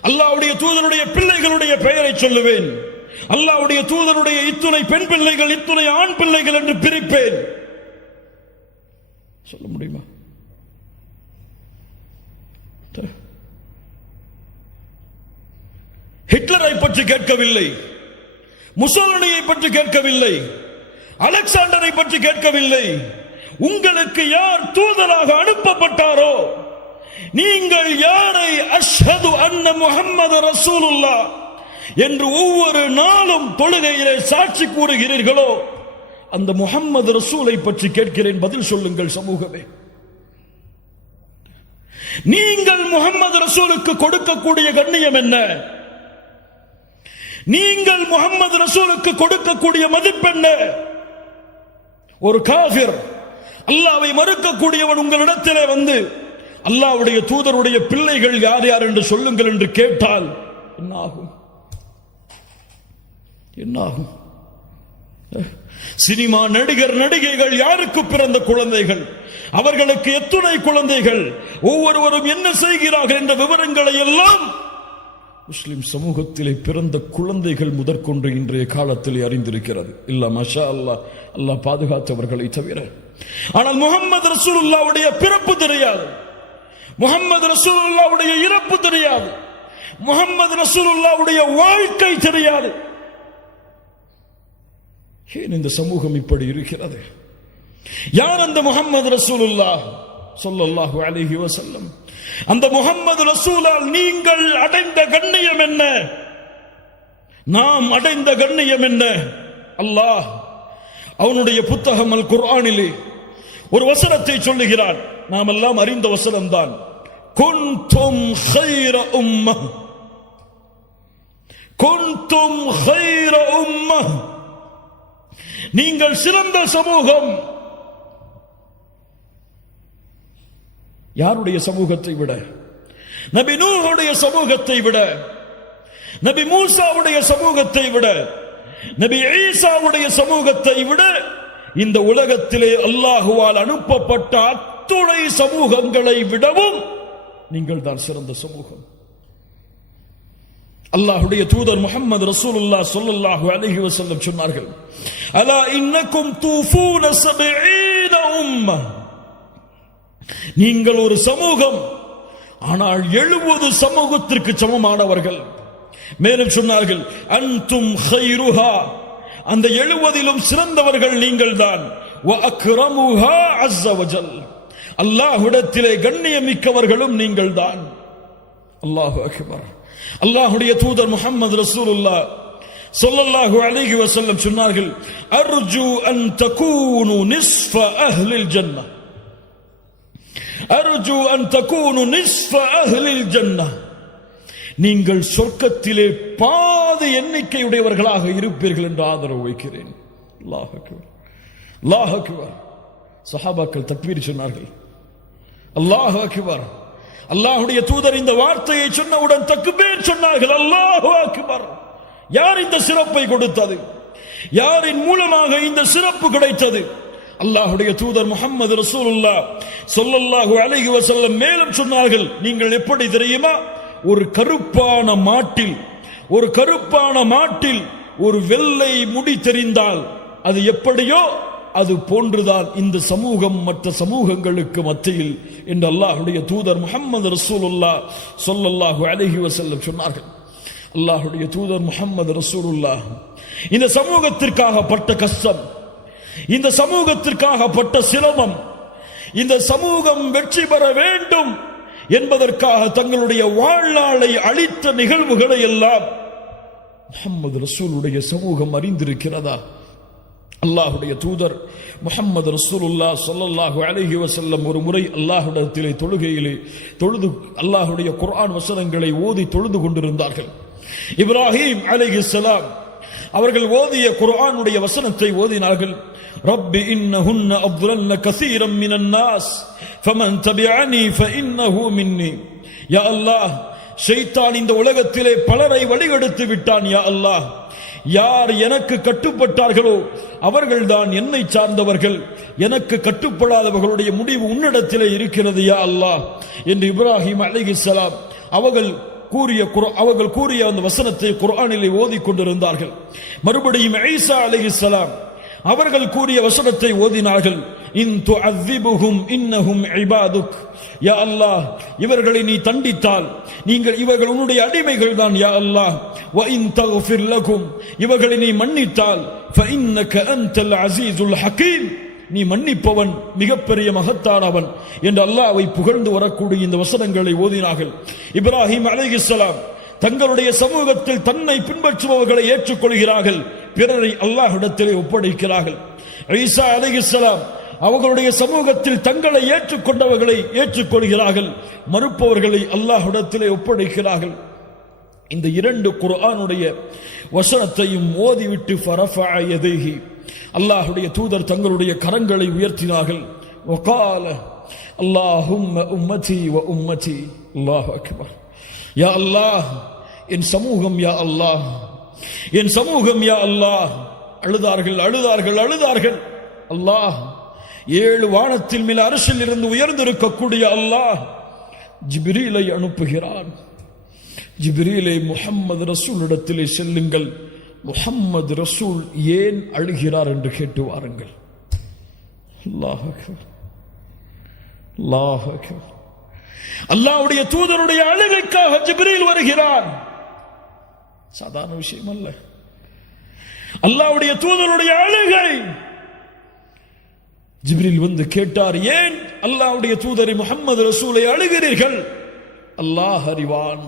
அல்லாஹ்வுடைய தூதருடைய பிள்ளைகளுடைய பெயரை சொல்லுவேன், அல்லாஹ்வுடைய தூதருடைய இத்துணை பெண் பிள்ளைகள், இத்துணை ஆண் பிள்ளைகள் என்று பிரிப்பேன். சொல்ல முடியுமா? ஹிட்லரை பற்றி கேட்கவில்லை, முசோலினியை பற்றி கேட்கவில்லை, அலெக்சாண்டரை பற்றி கேட்கவில்லை. உங்களுக்கு யார் தூதராக அனுப்பப்பட்டாரோ, நீங்கள் யாரை அஷ்ஹது அன்ன முஹம்மது ரசூலுல்லாஹ் என்று ஒவ்வொரு நாளும் தொழுகையிலே சாட்சி கூறுகிறீர்களோ அந்த முஹம்மது ரசூலை பற்றி கேட்கிறேன், பதில் சொல்லுங்கள் சமூகமே. நீங்கள் முஹம்மது ரசூலுக்கு கொடுக்கக்கூடிய கண்ணியம் என்ன? நீங்கள் முஹம்மது ரசூலுக்கு கொடுக்கக்கூடிய மதிப்பென்ன? ஒரு காஃபிர், அல்லாஹ்வை மறுக்கக்கூடியவன் உங்களிடத்திலே வந்து அல்லாஹ்வுடைய தூதருடைய பிள்ளைகள் யார் யார் என்று சொல்லுங்கள் என்று கேட்டால் என்ன ஆகும்? என்ன ஆகும்? சினிமா நடிகர் நடிகைகள் யாருக்கு பிறந்த குழந்தைகள், அவர்களுக்கு எத்துணை குழந்தைகள், ஒவ்வொருவரும் என்ன செய்கிறார்கள் என்ற விவரங்களை எல்லாம் முஸ்லிம் சமூகத்திலே பிறந்த குழந்தைகள் முதற்கொண்டு இன்றைய காலத்தில் அறிந்திருக்கிறது. இல்ல மாஷா அல்லாஹ், அல்லாஹ் பாதுகாத்தவர்களை தவிர. ஆனால் முஹம்மது ரசூலுல்லாஹ்வுடைய பிறப்பு தெரியாது, முஹம்மது ரசூலுல்லாஹ்வுடைய இறப்பு தெரியாது, முஹம்மது ரசூலுல்லாஹ்வுடைய வாழ்க்கை தெரியாது. ஏன் இந்த சமூகம் இப்படி இருக்கிறது? யார் அந்த முஹம்மது ரசூலுல்லாஹ் ஸல்லல்லாஹு அலைஹி வஸல்லம்? அந்த முஹம்மது ரசூலால் நீங்கள் அடைந்த கண்ணியம் என்ன? நாம் அடைந்த கண்ணியம் என்ன? அல்லாஹ் அவனுடைய புத்தகம் அல் குர்ஆனிலே ஒரு வசனத்தை சொல்லுகிறான், நாம் எல்லாம் அறிந்த வசனம் தான். குன்தும் கைர உம்மஹ், குன்தும் கைர உம்மஹ், நீங்கள் சிறந்த சமூகம். யாருடைய சமூகத்தை விட? நபி நூஹுடைய சமூகத்தை விட, நபி மூசாவுடைய சமூகத்தை விட, நபி ஈசாவுடைய சமூகத்தை விட இந்த உலகத்திலே அல்லாஹுவால் அனுப்பப்பட்ட அத்துணை சமூகங்களை விடவும் நீங்கள் தான் சிறந்த சமூகம். அல்லாஹ்வுடைய தூதர் முஹம்மது ரசூலுல்லாஹ் ஸல்லல்லாஹு அலைஹி வஸல்லம் சொன்னார்கள், அலா இன்னக்கும் தூஃபூன 70 உம்ம, நீங்கள் ஒரு சமூகம், ஆனால் 70 சமூகத்திற்கு சமமானவர்கள். மேலும் சொன்னார்கள், அன்தும் கைருஹா, அந்த 70லும் சிறந்தவர்கள் நீங்கள் தான். வ அக்ரமுஹா அஸ்ஸ வஜல், அல்லாஹ்விடத்திலே கண்ணியமிக்கவர்களும் நீங்கள் தான். அல்லாஹு அக்பர். அல்லாஹ்வுடைய தூதர் முஹம்மது ரசூலுல்லாஹ் ஸல்லல்லாஹு அலைஹி வஸல்லம் சொன்னார்கள், அர்ஜு அன் தகூனு நிஸ்ஃப அஹ்லில் ஜன்னah, அர்ஜு அன் தகூனு நிஸ்ஃப அஹ்லில் ஜன்னah, நீங்கள் சொர்க்கத்திலே பாதி எண்ணிக்கையுடையவர்களாக இருப்பீர்கள் என்று ஆதரவு வைக்கிறேன். அல்லாஹ் அக்பர், அல்லாஹ் அக்பர். சஹாபாக்கள் தக்பீர் சொன்னார்கள். அல்லாஹ் அக்பர். அல்லாஹ்வுடைய தூதர் இந்த வார்த்தையை சொன்னவுடன் தக்பீர் சொன்னார்கள். அல்லாஹ் அக்பர். யார் இந்த சிறப்பை கொடுத்தது? யாரின் மூலமாக இந்த சிறப்பு கிடைத்தது? அல்லாஹ்வுடைய தூதர் முஹம்மது ரசூலுல்லாஹ் ஸல்லல்லாஹு அலைஹி வஸல்லம் மேலும் சொன்னார்கள், நீங்கள் எப்படி தெரியுமா? ஒரு கருப்பான மாட்டில் ஒரு வெள்ளை முடி தெரிந்தால் அது எப்படியோ அது போன்றுதான் இந்த சமூகம் மற்ற சமூகங்களுக்கு மத்தியில் என்று அல்லாஹ்வுடைய தூதர் முஹம்மது ரசூலுல்லாஹ் ஸல்லல்லாஹு அலைஹி வஸல்லம் சொன்னார்கள். அல்லாஹ்வுடைய தூதர் முஹம்மது ரசூலுல்லாஹ் இந்த சமூகத்திற்காக பட்ட கஷ்டம், இந்த சமூகத்திற்காக பட்ட சிரமம், இந்த சமூகம் வெற்றி பெற வேண்டும் என்பதற்காக தங்களுடைய வாழ்நாளை அளித்த நிகழ்வுகளை எல்லாம் முஹம்மது ரசூலுடைய சமூகம் அறிந்திருக்கிறதா? அல்லாஹ்வுடைய தூதர் முஹம்மது ரசூலுல்லாஹ் ஸல்லல்லாஹு அலைஹி வஸல்லம் ஒரு முறை அல்லாஹ்விடத்திலே தொழுகையிலே தொழுது அல்லாஹ்வுடைய குர்ஆன் வசனங்களை ஓதி தொழுது கொண்டிருந்தார்கள். இப்ராஹீம் அலைஹிஸ்ஸலாம் அவர்கள் ஓதிய குர்ஆனுடைய வசனத்தை ஓதினார்கள். ரப்பி இன்னஹுன்ன அضللن كثيرا من الناس فمن تبعني فانه مني. யா அல்லாஹ், ஷைத்தான் இந்த உலகத்திலே பலரை வழிகெடுத்து விட்டான். யா அல்லாஹ், யார் எனக்கு கட்டுப்பட்டார்களோ அவர்கள்தான் என்னை சார்ந்தவர்கள், எனக்கு கட்டுப்படாதவர்களுடைய முடிவு உன்னிடத்திலே இருக்கிறது யா அல்லாஹ் என்று இப்ராஹிம் அலைஹிஸ்ஸலாம் அவர்கள் கூறிய அந்த வசனத்தை குர்ஆனிலே ஓதிக்கொண்டிருந்தார்கள். மறுபடியும் ஈசா அலைஹிஸ்ஸலாம் அவர்கள் கூறிய வசனத்தை ஓதினார்கள். இன் துஅذிபுஹும் இன்னஹும் இபாதுக். யா அல்லாஹ், இவர்களை நீ தண்டித்தால் இவர்கள் உன்னுடைய அடிமைகள் தான் யா அல்லாஹ். வ இன் தக்ஃபிர் லகும், இவர்களை நீ மன்னித்தால் ஃபஇன்னக அன்தல் அஸீஸுல் ஹகீம், நீ மன்னிப்பவன், மிகப்பெரிய மகத்தானவன் என்று அல்லாஹ்வை புகழ்ந்து வரக்கூடிய இந்த வசனங்களை ஓதினார்கள். இப்ராஹிம் அலைஹிஸ்ஸலாம் தங்களுடைய சமூகத்தில் தன்னை பின்பற்றுபவர்களை ஏற்றுக்கொள்கிறார்கள், பிறரை அல்லாஹ்விடத்திலே ஒப்படைக்கிறார்கள். ஈசா அலைஹிஸ்ஸலாம் அவர்களுடைய சமூகத்தில் தங்களை ஏற்றுக்கொண்டவர்களை ஏற்றுக்கொள்கிறார்கள், மறுப்பவர்களை அல்லாஹ்விடத்திலே ஒப்படைக்கிறார்கள். இந்த இரண்டு குர்ஆனுடைய வசனத்தையும் ஓதிவிட்டு ஃபரஃபஅ யதைஹி, அல்லாஹ்வுடைய தூதர் தங்களுடைய கரங்களை உயர்த்தினார்கள். வகால அல்லாஹும்ம உம்மதி வ உம்மதி. அல்லாஹு அக்பர். யா அல்லாஹ், என் சமூகம் யா அல்லாஹ், என் சமூகம் யா அல்லாஹ். அழுதார்கள் அழுதார்கள் அழுதார்கள். அல்லாஹ், 7 வானத்தில் மேல் அர்ஷில் இருந்து உயர்ந்திருக்கக்கூடிய அல்லாஹ் ஜிப்ரீலை அனுப்புகிறான். ஜிப்ரீலை முஹம்மது ரசூலிடத்திலே செல்லுங்கள், முஹம்மது ரசூல் ஏன் அழுகிறார் என்று கேட்டு வாருங்கள். அல்லாஹ் அக்பர், அல்லாஹ் அக்பர். அல்லாஹ்வுடைய தூதருடைய அழுகைக்காக ஜிப்ரீல் வருகிறார். சாதாரண விஷயம் அல்ல. அல்லாஹ்வுடைய தூதருடைய அழுகை. ஜிப்ரீல் வந்து கேட்டார், ஏன் அல்லாஹ்வுடைய தூதரை முஹம்மது ரசூலை அழுகிறீர்கள்? அல்லாஹ் அறிவான்.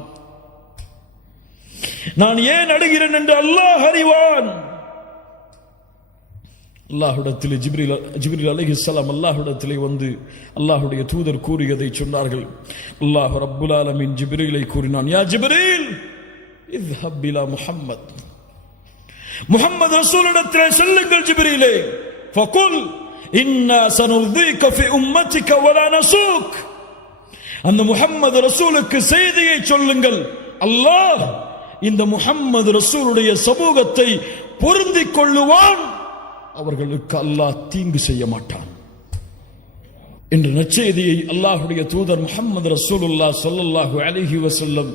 நான் ஏன் அழுகிறேன் என்று அல்லாஹ் அறிவான். அல்லாஹ்விடத்திலே ஜிப்ரீல் அலைஹிஸ்ஸலாம் அல்லாஹ்விடத்திலே வந்து அல்லாஹ்வுடைய தூதர் கூறியதை சொன்னார்கள். அல்லாஹ் ரப்புல் ஆலமீன் ஜிப்ரீலை கூறினான், யா ஜிப்ரீல் இத்ஹப் இலா முஹம்மத், முஹம்மது ரசூலிடத்திலே செல்லுங்கள் ஜிப்ரீலே. ஃபகுல் இன்னா சனுர்தீக ஃபி உம்மத்திக வலா நஸூக், அந்த முஹம்மது ரசூலுக்கு செய்தியை சொல்லுங்கள், அல்லாஹ் இந்த முஹம்மது ரசூலுடைய சமூகத்தை பொருந்திக் கொள்ளுவான், அவர்களுக்கு அல்லாஹ் தீங்கு செய்ய மாட்டான் என்ற நற்செய்தியை அல்லாஹ்வுடைய தூதர் முஹம்மது ரசூலுல்லாஹ் ஸல்லல்லாஹு அலைஹி வஸல்லம்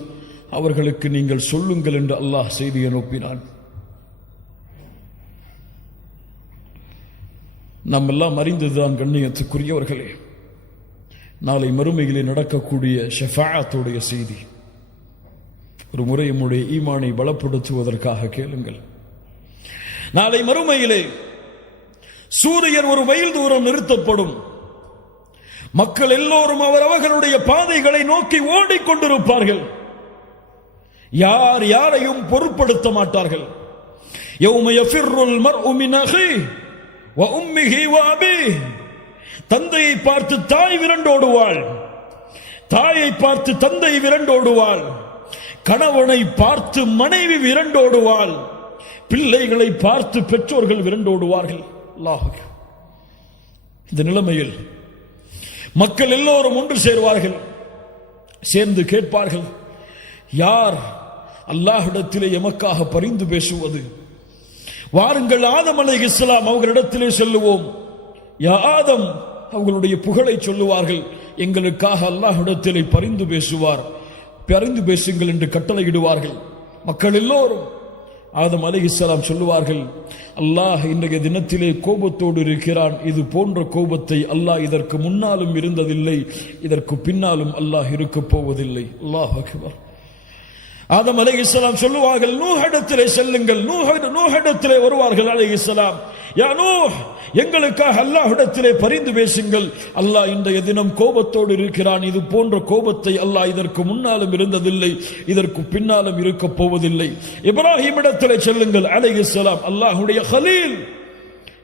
அவர்களுக்கு நீங்கள் சொல்லுங்கள் என்று அல்லாஹ் செய்தி அனுப்பினான். நாம் எல்லாம் அறிந்ததுதான் கண்ணியத்துக்குரியவர்களே, நாளை மறுமையிலே நடக்கக்கூடிய ஷஃபாஅத்துடைய செய்தி. ஒரு முறை நம்முடைய ஈமானை பலப்படுத்துவதற்காக கேளுங்கள். நாளை மறுமையிலே சூரியன் ஒரு மைல் தூரம் நிறுத்தப்படும். மக்கள் எல்லோரும் அவர்களுடைய பாதைகளை நோக்கி ஓடிக்கொண்டிருப்பார்கள். யார் யாரையும் பொருட்படுத்த மாட்டார்கள். யௌம யஃபிர்ருல் மர்உ மின் அஹீஹி வ உம்மிஹி வ அபீஹி. தந்தையை பார்த்து தாய் விரண்டோடுவாள், தாயை பார்த்து தந்தை விரண்டோடுவாள், கணவனை பார்த்து மனைவி விரண்டோடுவாள், பிள்ளைகளை பார்த்து பெற்றோர்கள் விரண்டோடுவார்கள். அல்லாஹ், இந்த நிலைமையில் மக்கள் எல்லோரும் ஒன்று சேருவார்கள். சேர்ந்து கேட்பார்கள், யார் அல்லாஹ்விடத்திலே எமக்காக பரிந்து பேசுவது? வாருங்கள், ஆதம் அலைஹிஸ்ஸலாம் அவர்களிடத்திலே செல்லுவோம். யா ஆதம், அவர்களுடைய புகழை சொல்லுவார்கள். எங்களுக்காக அல்லாஹ்விடத்திலே பரிந்து பேசுவார், பரிந்து பேசுங்கள் என்று கட்டளையிடுவார்கள். மக்கள் எல்லோரும் ஆதம் அலைஹிஸ்ஸலாம் சொல்லுவார்கள், அல்லாஹ் இன்றைய தினத்திலே கோபத்தோடு இருக்கிறான். இது போன்ற கோபத்தை அல்லாஹ் இதற்கு முன்னாலும் இருந்ததில்லை, இதற்கு பின்னாலும் அல்லாஹ் இருக்க போவதில்லை. அல்லாஹ் அக்பர். ஆதம் அலைஹிஸ்ஸலாம் சொல்லுவார்கள், நூஹிடத்திலே செல்லுங்கள். நூஹிடத்திலே வருவார்கள் அலைஹிஸ்ஸலாம். யா நூஹ், எங்களுக்காக அல்லாஹ்விடத்திலே பரிந்து பேசுங்கள். அல்லாஹ் இன்றைய தினம் கோபத்தோடு இருக்கிறான். இது போன்ற கோபத்தை அல்லாஹ் இதற்கு முன்னாலும் இருந்ததில்லை, இதற்கு பின்னாலும் இருக்க போவதில்லை. இப்ராஹிம் இடத்திலே செல்லுங்கள் அலைஹிஸ்ஸலாம். அல்லாஹ்வுடைய கலீல்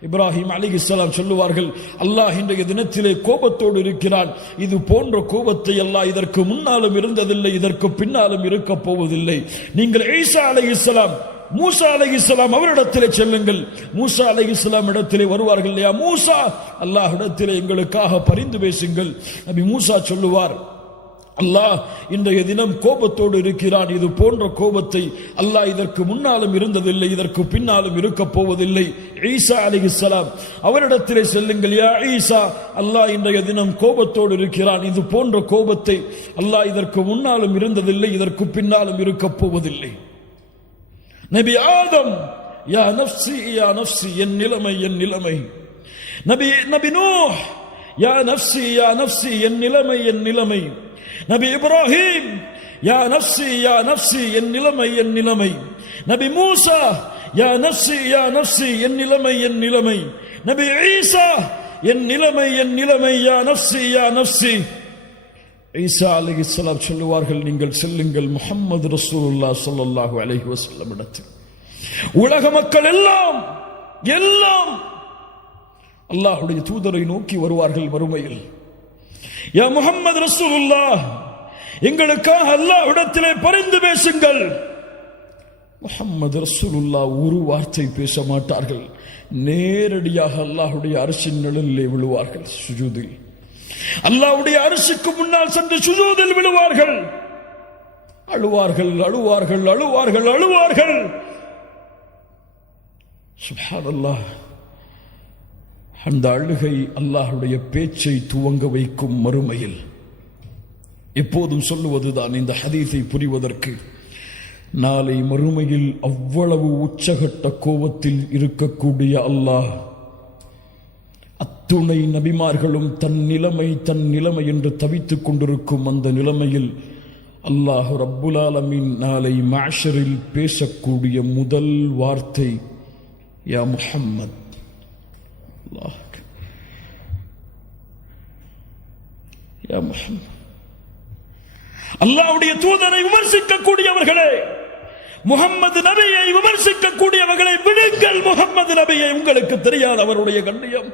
இப்ராஹிம் அலைஹிஸ்ஸலாம் சொல்லுவார்கள், அல்லாஹ் இன்றைய தினத்திலே கோபத்தோடு இருக்கிறான். இது போன்ற கோபத்தை அல்லாஹ் இதற்கு முன்னாலும் இருந்ததில்லை, இதற்கு பின்னாலும் இருக்க போவதில்லை. நீங்கள் ஈசா அலைஹிஸ்ஸலாம், மூசா அலைஹிஸ்ஸலாம் அவரிடத்திலே செல்லுங்கள். மூசா அலைஹிஸ்ஸலாம் இடத்திலே வருவார்கள். யா மூசா, அல்லாஹ்விடத்திலே எங்களுக்காக பரிந்து பேசுங்கள். நபி மூசா சொல்லுவார், அல்லாஹ் இன்றைய தினம் கோபத்தோடு இருக்கிறான். இது போன்ற கோபத்தை அல்லாஹ் இதற்கு முன்னாலும் இருந்ததில்லை, இதற்கு பின்னாலும் இருக்க போவதில்லை. ஈசா அலைஹிஸ்ஸலாம் அவரிடத்திலே செல்லுங்கள். யா ஈசா, அல்லாஹ் இன்றைய தினம் கோபத்தோடு இருக்கிறான். இது போன்ற கோபத்தை அல்லாஹ் இதற்கு முன்னாலும் இருந்ததில்லை, இதற்கு பின்னாலும் இருக்க போவதில்லை. நபி ஆதம், யா நஃப்ஸி யா நஃப்ஸி, என் நிலைமை என் நிலைமை. நபி நூஹ், யா நஃப்ஸி யா நஃப்ஸி, என் நிலைமை என் நிலைமை. நபி இப்ராஹிம், யா நஃப்ஸி யா நஃப்ஸி, என் நிலைமை என் நிலைமை. நபி மூசா, யா நஃப்ஸி யா நஃப்ஸி, என் நிலைமை என் நிலைமை. நபி ஈசா, என் நிலைமை என் நிலைமை. யா நஃப்ஸி யா நஃப்ஸி. ஈசா அலைஹிஸ்ஸலாம் சொல்லுவார்கள், நீங்கள் செல்லுங்கள் முஹம்மது ரசூலுல்லாஹ் ஸல்லல்லாஹு அலைஹி வஸல்லம் இடத்தில். உலக மக்கள் எல்லாம் அல்லாஹ்வுடைய தூதரை நோக்கி வருவார்கள் மறுமையில். யா முஹம்மது ரசூலுல்லாஹ், எங்களுக்காக அல்லாஹ்விடத்திலே பரிந்து பேசுங்கள். முஹம்மது ரசூலுல்லாஹ் ஒரு வார்த்தை பேச மாட்டார்கள். நேரடியாக அல்லாஹ்வுடைய அர்ஷின் நிழலிலே விழுவார்கள். சுஜூதில் அல்லாஹ்வுடைய அர்ஷுக்கு முன்னால் சென்று சுஜூதில் விழுவார்கள். அழுவார்கள் அழுவார்கள் அழுவார்கள் அழுவார்கள். சுப்ஹானல்லாஹ். அந்த அழுகை அல்லாஹ்வுடைய பேச்சை துவங்க வைக்கும் மறுமையில். எப்போதும் சொல்லுவதுதான் இந்த ஹதீஸை புரிவதற்கு, நாளை மறுமையில் அவ்வளவு உச்சகட்ட கோபத்தில் இருக்கக்கூடிய அல்லாஹ், அத்துணை நபிமார்களும் தன் நிலைமை என்று தவித்துக் கொண்டிருக்கும் அந்த நிலைமையில் அல்லாஹ் ரப்புல் ஆலமீன் நாளை மஹ்ஷரில் பேசக்கூடிய முதல் வார்த்தை, யா முஹம்மத். யா முஹம்மத். அல்லாஹ்வுடைய தூதரை விமர்சிக்கக்கூடியவர்களே, முஹம்மது நபியை விமர்சிக்கக்கூடியவர்களை விடுங்கள். முஹம்மது நபியை உங்களுக்கு தெரியாத அவருடைய கண்ணியம்,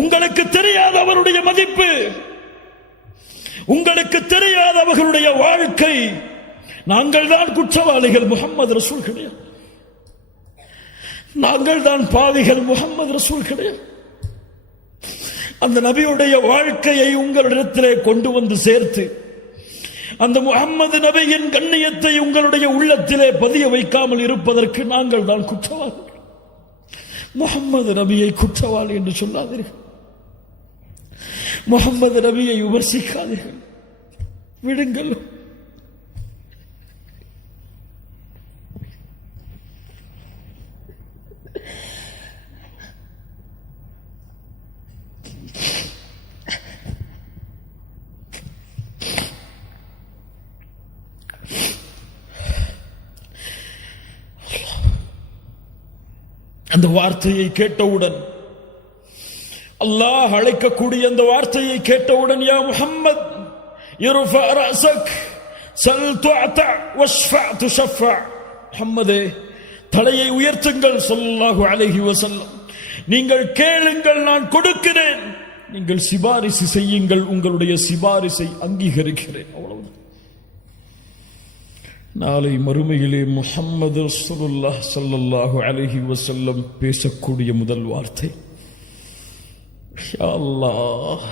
உங்களுக்கு தெரியாத அவருடைய மதிப்பு, உங்களுக்கு தெரியாத அவர்களுடைய வாழ்க்கை. நாங்கள் தான் குற்றவாளிகள், முஹம்மது ரசூல் கிடையாது. நாங்கள் தான் பாவிகள், முஹம்மது ரசூல் கிடையாது. அந்த நபியுடைய வாழ்க்கையை உங்களிடத்திலே கொண்டு வந்து சேர்த்து அந்த முஹம்மது நபியின் கண்ணியத்தை உங்களுடைய உள்ளத்திலே பதிய வைக்காமல் இருப்பதற்கு நாங்கள் தான் குற்றவாளிகள். முஹம்மது நபியை குற்றவாளி என்று சொல்லாதீர்கள். முஹம்மது நபியை விமர்சிக்காதீர்கள். விடுங்கள். அந்த வார்த்தையை கேட்டவுடன், அல்லாஹ் அழைக்கக்கூடிய அந்த வார்த்தையை கேட்டவுடன், யா முஹம்மத் இர்ஃபா ரஅஸக் சல் துஅத வஷ்ஃபா துஷஃபா, முஹம்மதே தலையை உயர்த்துங்கள் ஸல்லல்லாஹு அலைஹி வஸல்லம், நீங்கள் கேளுங்கள் நான் கொடுக்கிறேன், நீங்கள் சிபாரிசு செய்யுங்கள் உங்களுடைய சிபாரிசை அங்கீகரிக்கிறேன். அவ்வளவுதான். நாளை மறுமையிலே முஹம்மது ரசூலுல்லாஹ் ஸல்லல்லாஹு அலைஹி வஸல்லம் பேசக்கூடிய முதல் வார்த்தை, யா அல்லாஹ்,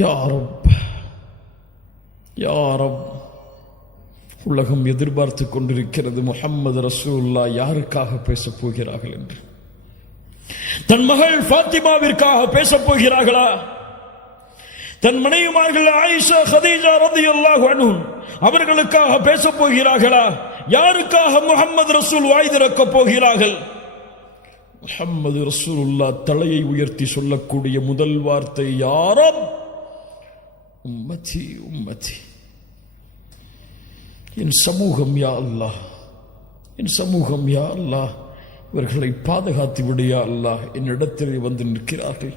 யா ரப், யா ரப். உலகம் எதிர்பார்த்து கொண்டிருக்கிறது முஹம்மது ரசூலுல்லாஹ் யாருக்காக பேசப் போகிறார்கள் என்று. தன் மகள் ஃபாத்திமாவிற்காக பேசப் போகிறார்களா? தன் மனைவிமார்கள் ஆயிஷா, கதீஜா ரலியல்லாஹு அன்ஹும் அவர்களுக்காக பேசப் போகிறார்களா? யாருக்காக முஹம்மது ரசூல் வாய் திறக்கப் போகிறார்கள்? முஹம்மது ரசூலுல்லாஹ் தலையை உயர்த்தி சொல்லக்கூடிய முதல் வார்த்தை, யா ரப், உம்மதி உம்மதி, என் சமூகம் யா அல்லாஹ், என் சமூகம் யா அல்லாஹ், இவர்களை பாதுகாத்து விடு யா அல்லாஹ். என்னிடத்தில் வந்து நிற்கிறார்கள்.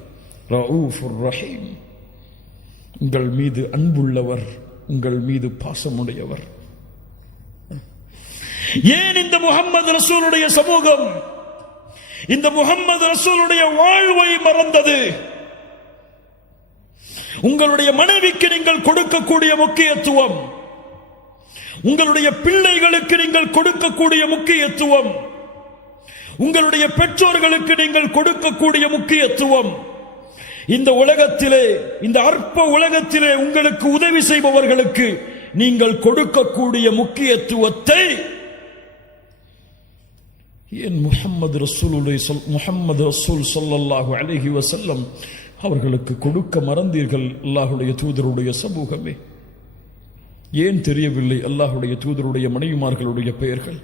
ரഊஃபுர் ரஹீம், உங்கள் மீது அன்புள்ளவர், உங்கள் மீது பாசமுடையவர். ஏன் இந்த முஹம்மது ரசூலுடைய சமூகம் இந்த முஹம்மது ரசூலுடைய வாழ்வை மறந்தது? உங்களுடைய மனைவிக்கு நீங்கள் கொடுக்கக்கூடிய முக்கியத்துவம், உங்களுடைய பிள்ளைகளுக்கு நீங்கள் கொடுக்கக்கூடிய முக்கியத்துவம், உங்களுடைய பெற்றோர்களுக்கு நீங்கள் கொடுக்கக்கூடிய முக்கியத்துவம், இந்த உலகத்திலே, இந்த அற்ப உலகத்திலே உங்களுக்கு உதவி செய்பவர்களுக்கு நீங்கள் கொடுக்கக்கூடிய முக்கியத்துவத்தை ஏன் முஹம்மது ரசூல் ஸல்லல்லாஹு அலைஹி வஸல்லம் அவர்களுக்கு கொடுக்க மறந்தீர்கள்? அல்லாஹ்வுடைய தூதருடைய சமூகமே, ஏன் தெரியவில்லை அல்லாஹ்வுடைய தூதருடைய மனைவிமார்களுடைய பெயர்கள்?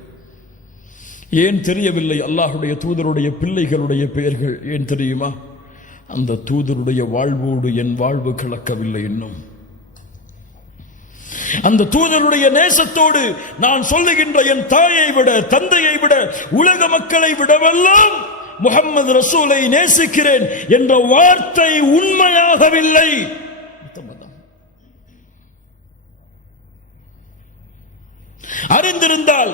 ஏன் தெரியவில்லை அல்லாஹ்வுடைய தூதருடைய பிள்ளைகளுடைய பெயர்கள்? ஏன் தெரியுமா? அந்த தூதருடைய வாழ்வோடு என் வாழ்வு கலக்கவில்லை இன்னும். அந்த தூதருடைய நேசத்தோடு நான் சொல்லுகின்ற என் தாயை விட, தந்தையை விட, உலக மக்களை விடவெல்லாம் முஹம்மது ரசூலை நேசிக்கிறேன் என்ற வார்த்தை உண்மையாகவில்லை. அறிந்திருந்தால்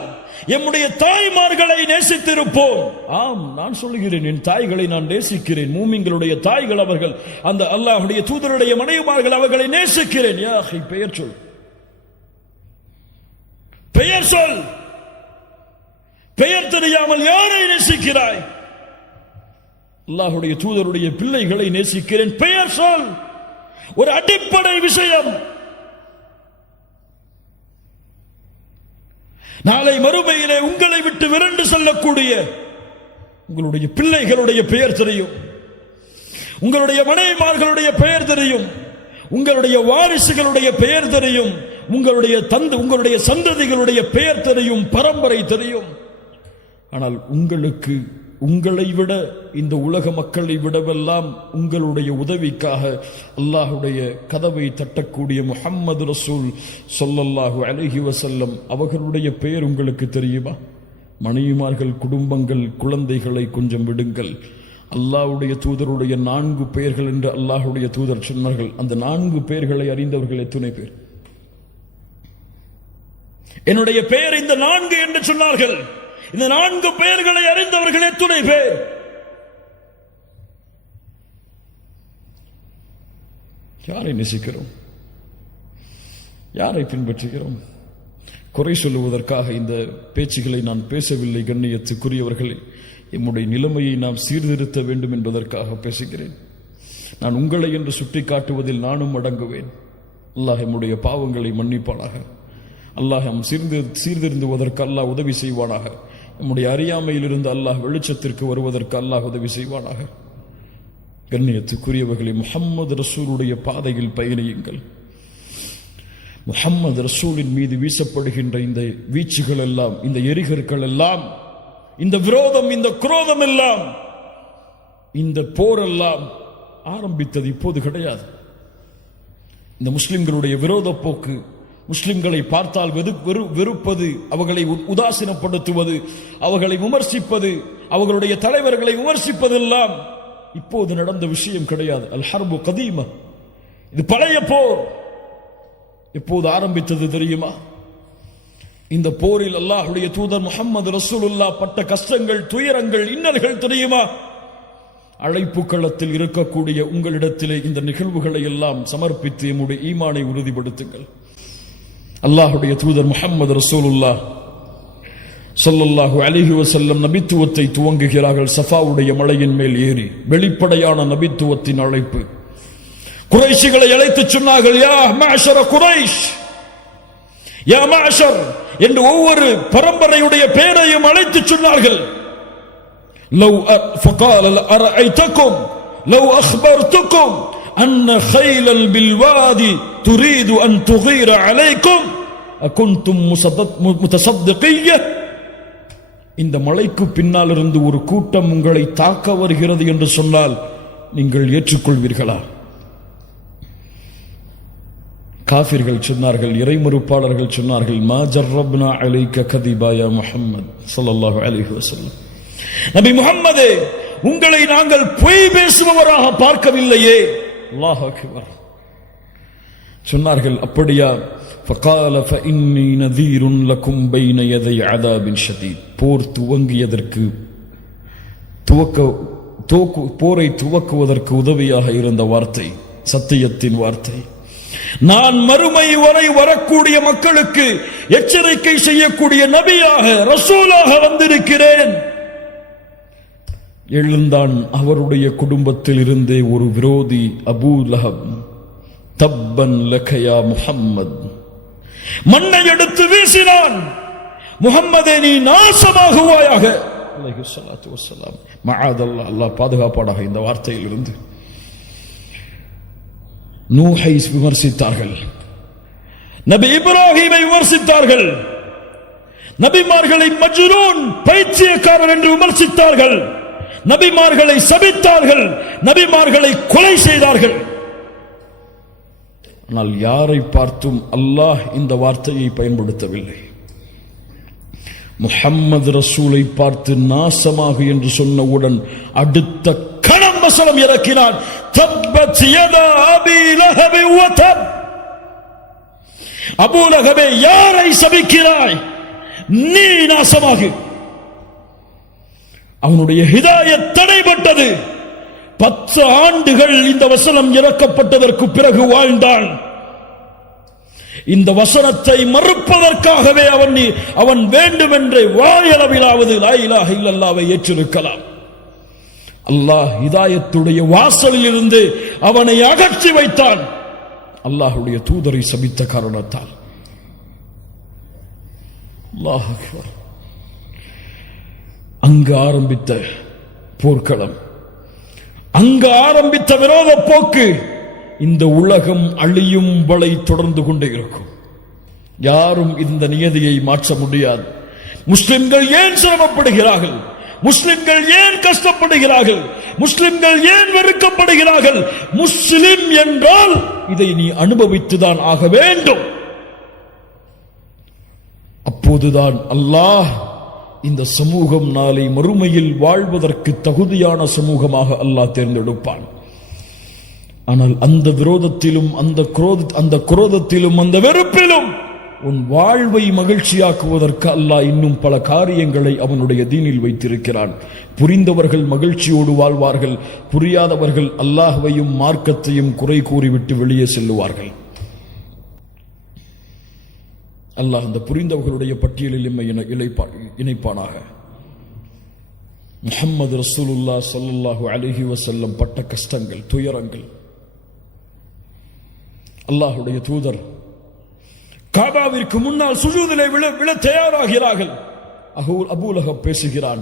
எம்முடைய தாய்மார்களை நேசித்திருப்போம். ஆம், நான் சொல்லுகிறேன், என் தாய்களை நான் நேசிக்கிறேன். மூமின்களுடைய தாய்கள் அவர்கள், அந்த அல்லாஹ்வுடைய தூதருடைய மனைவிமார்கள் அவர்களை நேசிக்கிறேன். யா அஹி, பெயர் சொல், பெயர் சொல். பெயர் தெரியாமல் யாரை நேசிக்கிறாய்? அல்லாஹ்வுடைய தூதருடைய பிள்ளைகளை நேசிக்கிறேன், பெயர் சொல். ஒரு அடிப்படை விஷயம். நாளை மறுமையிலே உங்களை விட்டு விரண்டு செல்லக்கூடிய உங்களுடைய பிள்ளைகளுடைய பெயர் தெரியும், உங்களுடைய மனைவிமார்களுடைய பெயர் தெரியும், உங்களுடைய வாரிசுகளுடைய பெயர் தெரியும், உங்களுடைய சந்ததிகளுடைய பெயர் தெரியும், பரம்பரை தெரியும். ஆனால் உங்களுக்கு, உங்களை விட, இந்த உலக மக்களை விடவெல்லாம் உங்களுடைய உதவிக்காக அல்லாஹ்வுடைய கதவை தட்டக்கூடிய முஹம்மது ரசூல் ஸல்லல்லாஹு அலைஹி வஸல்லம் அவர்களுடைய பெயர் உங்களுக்கு தெரியுமா? மனைவிமார்கள், குடும்பங்கள், குழந்தைகளை கொஞ்சம் விடுங்கள். அல்லாஹ்வுடைய தூதருடைய 4 பெயர்கள் என்று அல்லாஹ்வுடைய தூதர் சொன்னார்கள். அந்த 4 பெயர்களை அறிந்தவர்கள் எத்தனை பேர்? என்னுடைய பெயர் இந்த 4 என்று சொன்னார்கள். இந்த 4 பெயர்களை அறிந்தவர்கள் எத்தனை பேர்? யாரை நேசிக்கிறோம்? யாரை பின்பற்றுகிறோம்? குறை சொல்லுவதற்காக இந்த பேச்சுகளை நான் பேசவில்லை. கண்ணியத்துக்குரியவர்களே, நம்முடைய நிலைமையை நாம் சீர்திருத்த வேண்டும் என்பதற்காக பேசுகிறேன். நான் உங்களை என்று சுட்டி காட்டுவதில் நானும் அடங்குவேன். அல்லாஹ் நம்முடைய பாவங்களை மன்னிப்பானாக. அல்லாஹ் சீர்திருந்துவதற்கு அல்லாஹ் உதவி செய்வானாக. நம்முடைய அறியாமையிலிருந்து அல்லாஹ் வெளிச்சத்திற்கு வருவதற்கு அல்லாஹ் உதவி செய்வானாக. கண்ணியத்துக்குரியவர்களை, முஹம்மது ரசூலுடைய பாதையில் பயணியுங்கள். முஹம்மது ரசூலின் மீது வீசப்படுகின்ற இந்த வீச்சுகள் எல்லாம், இந்த எரிகற்கள் எல்லாம், இந்த விரோதம், இந்த குரோதம் எல்லாம், இந்த போரெல்லாம் ஆரம்பித்தது இப்போது கிடையாது. இந்த முஸ்லிம்களுடைய விரோத போக்கு, முஸ்லிம்களை பார்த்தால் வெறுப்பது, அவர்களை உதாசீனப்படுத்துவது, அவர்களை விமர்சிப்பது, அவர்களுடைய தலைவர்களை விமர்சிப்பதெல்லாம் இப்போது நடந்த விஷயம் கிடையாது. அல் ஹர்பு கதீமா, இது பழைய போர். எப்போது ஆரம்பித்தது தெரியுமா? இந்த போரில் அல்லாஹ்வுடைய தூதர் முஹம்மது ரசூலுல்லாஹ் பட்ட கஷ்டங்கள், துயரங்கள், இன்னல்கள் தெரியுமா? அழைப்பு களத்தில் இருக்கக்கூடிய உங்களிடத்திலே இந்த நிகழ்வுகளை எல்லாம் சமர்ப்பித்து நம்முடைய ஈமானை உறுதிப்படுத்துங்கள். அல்லாஹ்வுடைய தூதர் முஹம்மது ரசூலுல்லாஹ் ஸல்லல்லாஹு அலைஹி வஸல்லம் நபித்துவத்தை துவங்குகிறார்கள். சஃபாவுடைய மலையின் மேல் ஏறி வெளிப்படையான நபித்துவத்தின் அழைப்பு. குறைஷிகளை அழைத்து சொன்னார்கள், யா மஅஷர குரைஷ், யா மஅஷர் என்று ஒவ்வொரு பரம்பரையுடைய பெயரையும் அழைத்து சொன்னார்கள். لو فقال أرأيتكم لو أخبرتكم أن خيلا بالوادي تريد أن تغير عليكم أكنتم متصدقية. இந்த மலைக்கு பின்னால் இருந்து ஒரு கூட்டம் உங்களை தாக்க வருகிறது என்று சொன்னால் நீங்கள் ஏற்றுக்கொள்வீர்களா? காஃபிர்கள் சொன்னார்கள், இறைமறுப்பாளர்கள் சொன்னார்கள், மா ஜர்ரப்னா அலைக கதிபா யா முஹம்மத் ஸல்லல்லாஹு அலைஹி வஸல்லம், நபி முஹம்மதே, உங்களை நாங்கள் பொய் பேசுபவராக பார்க்கவில்லையே. அல்லாஹ் அக்பர். சொன்னார்கள், அப்படியா? فقال فإني نذير لكم بين يدي عذاب شديد. போர் துவங்கியதற்கு போரை துவக்குவதற்கு உதவியாக இருந்த வார்த்தை, சத்தியத்தின் வார்த்தை. நான் மறுமை வரை வரக்கூடிய மக்களுக்கு எச்சரிக்கை செய்யக்கூடிய நபியாக, ரசூலாக வந்திருக்கிறேன். எழுந்தான் அவருடைய குடும்பத்தில் இருந்தே ஒரு விரோதி, அபூ லஹப். தப்பன் லக யா முஹம்மத், மண்ணை எடுத்து வீசினான். முஹம்மதே, நீ நாசமாகுவாயாக. அலைஹி ஸலாத்து வஸ்ஸலாம். மஆதல்லாஹ், அல்லாஹ் பாதுகாப்பானாக இந்த வார்த்தையில் இருந்து. நூஹை விமர்சித்தார்கள், நபி இப்ராஹீமை விமர்சித்தார்கள், நபிமார்களை மஜ்னூன், பைத்தியக்காரர் என்று விமர்சித்தார்கள், நபிமார்களை சபித்தார்கள், நபிமார்களை கொலை செய்தார்கள். ஆனால் யாரை பார்த்தும் அல்லாஹ் இந்த வார்த்தையை பயன்படுத்தவில்லை. முஹம்மது ரசூலை பார்த்து நாசமாக என்று சொன்னவுடன் அடுத்த கணம் வசனம் இறக்கினான், தப்பத் யதா அபீ லஹப் வ தப். அபூ லஹபே, யாரை சபிக்கிறாய்? நீ நாசமாகு. அவனுடைய ஹிதாயத் தடைபட்டது. 10 ஆண்டுகள் இந்த வசனம் இறக்கப்பட்டதற்கு பிறகு வாழ்ந்தான். இந்த வசனத்தை மறுப்பதற்காகவே அவன் வேண்டுமென்றே வாயளவிலாவது லா இலாஹ இல்லல்லாஹ்வை ஏற்றிருக்கலாம். அல்லாஹ் ஹிதாயத்துடைய வாசலில் இருந்து அவனை அகற்றி வைத்தான், அல்லாஹ்வுடைய தூதரை சபித்த காரணத்தால். அல்லாஹ் அக்பர். அங்கு ஆரம்பித்த போர்க்களம், அங்கு ஆரம்பித்த விரோத போக்கு இந்த உலகம் அழியும் வரை தொடர்ந்து கொண்டே இருக்கும். யாரும் இந்த நியதியை மாற்ற முடியாது. முஸ்லிம்கள் ஏன் சிரமப்படுகிறார்கள்? முஸ்லிம்கள் ஏன் கஷ்டப்படுகிறார்கள்? முஸ்லிம்கள் ஏன் வெறுக்கப்படுகிறார்கள்? முஸ்லிம் என்றால் இதை நீ அனுபவித்துதான் ஆக வேண்டும். அப்போதுதான் அல்லாஹ் இந்த சமூகம் நாளை மறுமையில் வாழ்வதற்கு தகுதியான சமூகமாக அல்லாஹ் தேர்ந்தெடுப்பான். ஆனால் அந்த விரோதத்திலும் அந்த குரோதத்திலும் அந்த வெறுப்பிலும் உன் வாழ்வை மகிழ்ச்சியாக்குவதற்கு அல்லாஹ் இன்னும் பல காரியங்களை அவனுடைய தீனில் வைத்திருக்கிறான். புரிந்தவர்கள் மகிழ்ச்சியோடு வாழ்வார்கள், புரியாதவர்கள் அல்லாஹ்வையும் மார்க்கத்தையும் குறை கூறிவிட்டு வெளியே செல்லுவார்கள். அல்லாஹ் அந்த புரிந்தவர்களுடைய பட்டியலில் இணைப்பானாக. முஹம்மது ரசூலுல்லாஹ் ஸல்லல்லாஹு அலைஹி வஸல்லம் பட்ட கஷ்டங்கள், துயரங்கள். அல்லாஹ்வுடைய தூதர் காபாவிற்கு முன்னால் சுஜூதிலே விழ தயாராகிறார்கள். அபூ லஹப் பேசுகிறான்,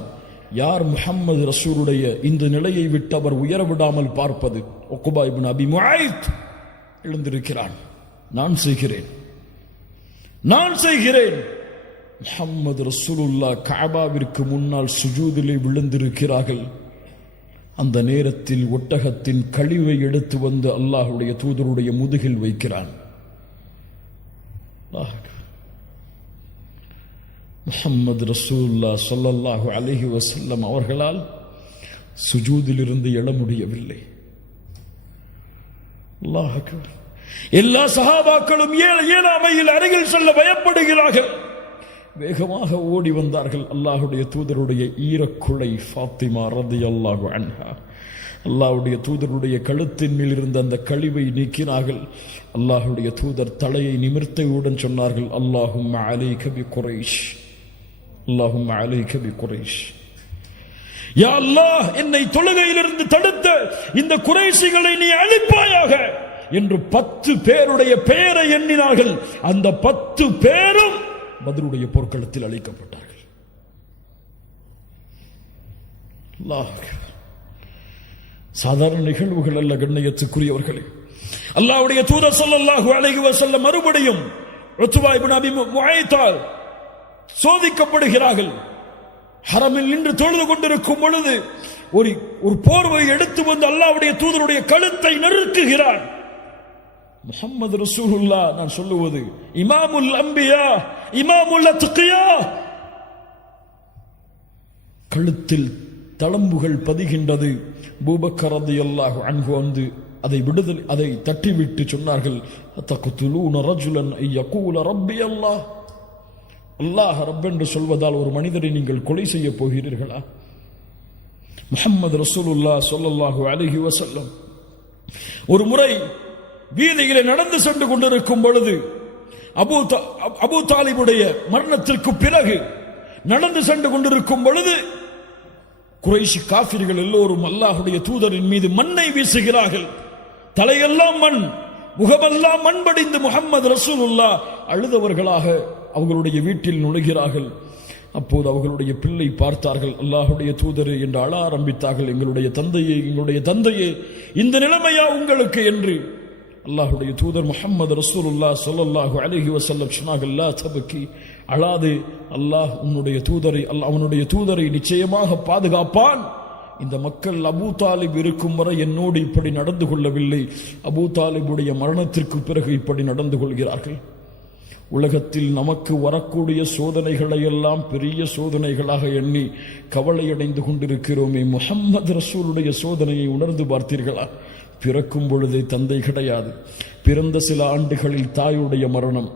யார் முஹம்மது ரசூலுடைய இந்த நிலையை விட்டு அவர் உயர விடாமல் பார்ப்பது? உக்பா இப்னு அபி முஆய்த் எழுந்திருக்கிறான், நான் செய்கிறேன். முஹம்மது ரசூலுல்லாஹ் கஅபாவிற்கு முன்னால் சுஜூதிலே விழுந்திருக்கிறார்கள். அந்த நேரத்தில் ஒட்டகத்தின் கழிவை எடுத்து வந்து அல்லாஹ்வுடைய தூதருடைய முதுகில் வைக்கிறான். முஹம்மது ரசூலுல்லாஹ் ஸல்லல்லாஹு அலைஹி வஸல்லம் அவர்களால் சுஜூதிலிருந்து எழ முடியவில்லை. அல்லாஹ் அக்பர். எல்லா சஹாபாக்களும் ஏழாமையில் அருகில் செல்ல பயப்படுகிறார்கள். வேகமாக ஓடி வந்தார்கள். அல்லாஹ்வுடைய தூதருடைய ஈரக்குலை ஃபாத்திமா ரலியல்லாஹு அன்ஹா அல்லாஹ்வுடைய தூதருடைய கழுத்தின் மேல் இருந்த அந்த கழிவை நீக்கினார்கள். அல்லாஹ்வுடைய தூதர் தலையை நிமிர்த்தவுடன் சொன்னார்கள், அல்லாஹும்ம அலைக பி குரைஷ், அல்லாஹும்ம அலைக பி குரைஷ். யா அல்லாஹ், என்னை தொழுகையிலிருந்து தடுத்த இந்த குறைஷிகளை நீ அழிப்பாயாக என்று 10 பேருடைய பெயரை எண்ணினார்கள். அந்த 10 பேரும் பத்ருடைய போர்க்களத்தில் அழிக்கப்பட்டார்கள். அல்லாஹ், சாதாரண நிகழ்வுகள் அல்ல கண்ணியத்துக்குரியவர்களே. அல்லாஹ்வுடைய தூதர் ஸல்லல்லாஹு அலைஹி வஸல்லம் மறுபடியும் உத்பா இப்னு அபி முஆய்த்தால் சோதிக்கப்படுகிறார்கள். ஹரமில் நின்று தொழுது கொண்டிருக்கும் பொழுது ஒரு போர்வை எடுத்து வந்து அல்லாஹ்வுடைய தூதருடைய கழுத்தை நெருக்குகிறான். முஹம்மது ரசூலுல்லாஹ், நான் சொல்லுவது இமாமுல் அம்பியா, இமாமுல் அத்கியா, கழுத்தில் தளம்புகள் பதிகின்றது. அபூபக்கர் ரலியல்லாஹு அன்ஹு வந்து அதை தட்டிவிட்டு சொன்னார்கள், தக்துலூன ரஜுலன் யகூல ரப்பி அல்லாஹ், அல்லாஹ் ரப் என்று சொல்வதால் ஒரு மனிதரை நீங்கள் கொலை செய்ய போகிறீர்களா? முஹம்மது ரசூலுல்லாஹ் ஸல்லல்லாஹு அலைஹி வஸல்லம் ஒரு முறை வீதியிலே நடந்து சென்று கொண்டிருக்கும் பொழுது, அபூ தாலிபுடைய மரணத்திற்கு பிறகு நடந்து சென்று கொண்டிருக்கும் பொழுது, குறைஷி காஃபிர்கள் எல்லோரும் அல்லாஹ்வுடைய தூதரின் மீது மண்ணை வீசுகிறார்கள். தலையெல்லாம் மண், முகமெல்லாம் மண் படிந்து முஹம்மது ரசூலுல்லாஹ் அழுதவர்களாக அவர்களுடைய வீட்டில் நுழைகிறார்கள். அப்போது அவர்களுடைய பிள்ளை பார்த்தார்கள், அல்லாஹ்வுடைய தூதரே என்று அழ ஆரம்பித்தார்கள். எங்களுடைய தந்தையே, இந்த நிலைமையா உங்களுக்கு என்று. அல்லாஹ்வுடைய தூதர் முஹம்மது ரசூலுல்லாஹ் ஸல்லல்லாஹு அலைஹி வஸல்லம் சொன்னார்கள், லா தபகி, அழாதே, அல்லாஹ் அவனுடைய தூதரை நிச்சயமாக பாதுகாப்பான். இந்த மக்கள் அபூ தாலிப் இருக்கும் வரை என்னோடு இப்படி நடந்து கொள்ளவில்லை, அபூ தாலிபுடைய மரணத்திற்கு பிறகு இப்படி நடந்து கொள்கிறார்கள். உலகத்தில் நமக்கு வரக்கூடிய சோதனைகளை எல்லாம் பெரிய சோதனைகளாக எண்ணி கவலையடைந்து கொண்டிருக்கிறோமே, முஹம்மது ரசூலுடைய சோதனையை உணர்ந்து பார்த்தீர்களா? பிறக்கும் பொழுதே தந்தை கிடையாது, பிறந்த சில ஆண்டுகளில் தாயுடைய மரணம்,